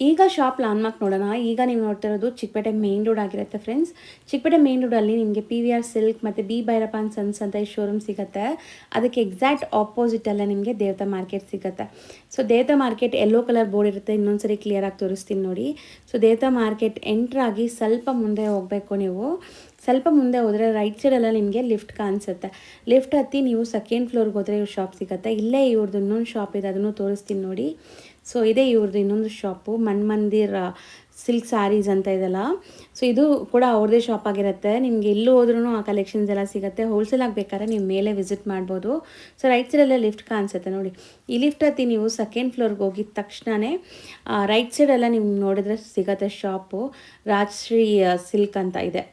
ಈಗ ಶಾಪ್ ಲ್ಯಾಂಡ್ಮಾರ್ಕ್ ನೋಡೋಣ. ಈಗ ನೀವು ನೋಡ್ತಾ ಇರೋದು ಚಿಕ್ಕಪೇಟೆ ಮೇನ್ ರೋಡ್ ಆಗಿರುತ್ತೆ ಫ್ರೆಂಡ್ಸ್. ಚಿಕ್ಕಪೇಟೆ ಮೇನ್ ರೋಡಲ್ಲಿ ನಿಮಗೆ PVR ಸಿಲ್ಕ್ ಮತ್ತು ಬಿ ಭೈರಪ್ಪ ಆ್ಯಂಡ್ ಸನ್ಸ್ ಅಂತ ಈ ಶೋರೂಮ್ ಸಿಗುತ್ತೆ. ಅದಕ್ಕೆ ಎಕ್ಸಾಕ್ಟ್ ಆಪೋಸಿಟಲ್ಲೇ ನಿಮಗೆ ದೇವತಾ ಮಾರ್ಕೆಟ್ ಸಿಗುತ್ತೆ. ಸೊ ದೇವತಾ ಮಾರ್ಕೆಟ್ ಯೆಲ್ಲೋ ಕಲರ್ ಬೋರ್ಡ್ ಇರುತ್ತೆ. ಇನ್ನೊಂದ್ಸರಿ ಕ್ಲಿಯರಾಗಿ ತೋರಿಸ್ತೀನಿ ನೋಡಿ. ಸೊ ದೇವತಾ ಮಾರ್ಕೆಟ್ ಎಂಟ್ರಾಗಿ ಸ್ವಲ್ಪ ಮುಂದೆ ಹೋಗಬೇಕು. ನೀವು ಸ್ವಲ್ಪ ಮುಂದೆ ಹೋದರೆ ರೈಟ್ ಸೈಡೆಲ್ಲ ನಿಮಗೆ ಲಿಫ್ಟ್ ಕಾಣಿಸುತ್ತೆ. ಲಿಫ್ಟ್ ಹತ್ತಿ ನೀವು ಸೆಕೆಂಡ್ ಫ್ಲೋರ್ಗೆ ಹೋದರೆ ಇವ್ರ ಶಾಪ್ ಸಿಗುತ್ತೆ. ಇಲ್ಲೇ ಇವ್ರದ್ದು ಇನ್ನೊಂದು ಶಾಪ್ ಇದೆ, ಅದನ್ನು ತೋರಿಸ್ತೀನಿ ನೋಡಿ. ಸೊ ಇದೇ ಇವ್ರದ್ದು ಇನ್ನೊಂದು ಶಾಪು, ಮನ್ಮಂದಿರ್ ಸಿಲ್ಕ್ ಸ್ಯಾರೀಸ್ ಅಂತ ಇದೆಲ್ಲ. ಸೊ ಇದು ಕೂಡ ಅವ್ರದ್ದೇ ಶಾಪ್ ಆಗಿರುತ್ತೆ. ನಿಮಗೆ ಎಲ್ಲೂ ಹೋದ್ರೂ ಆ ಕಲೆಕ್ಷನ್ಸ್ ಎಲ್ಲ ಸಿಗುತ್ತೆ. ಹೋಲ್ಸೇಲ್ ಆಗಬೇಕಾದ್ರೆ ನೀವು ಮೇಲೆ ವಿಸಿಟ್ ಮಾಡ್ಬೋದು. ಸೊ ರೈಟ್ ಸೈಡಲ್ಲೇ ಲಿಫ್ಟ್ ಕಾಣಿಸುತ್ತೆ ನೋಡಿ. ಈ ಲಿಫ್ಟ್ ಹತ್ತಿ ನೀವು ಸೆಕೆಂಡ್ ಫ್ಲೋರ್ಗೆ ಹೋಗಿದ ತಕ್ಷಣವೇ ರೈಟ್ ಸೈಡೆಲ್ಲ ನಿಮ್ಗೆ ನೋಡಿದ್ರೆ ಸಿಗುತ್ತೆ ಶಾಪು. ರಾಜಶ್ರೀ ಸಿಲ್ಕ್ ಅಂತ ಇದೆ.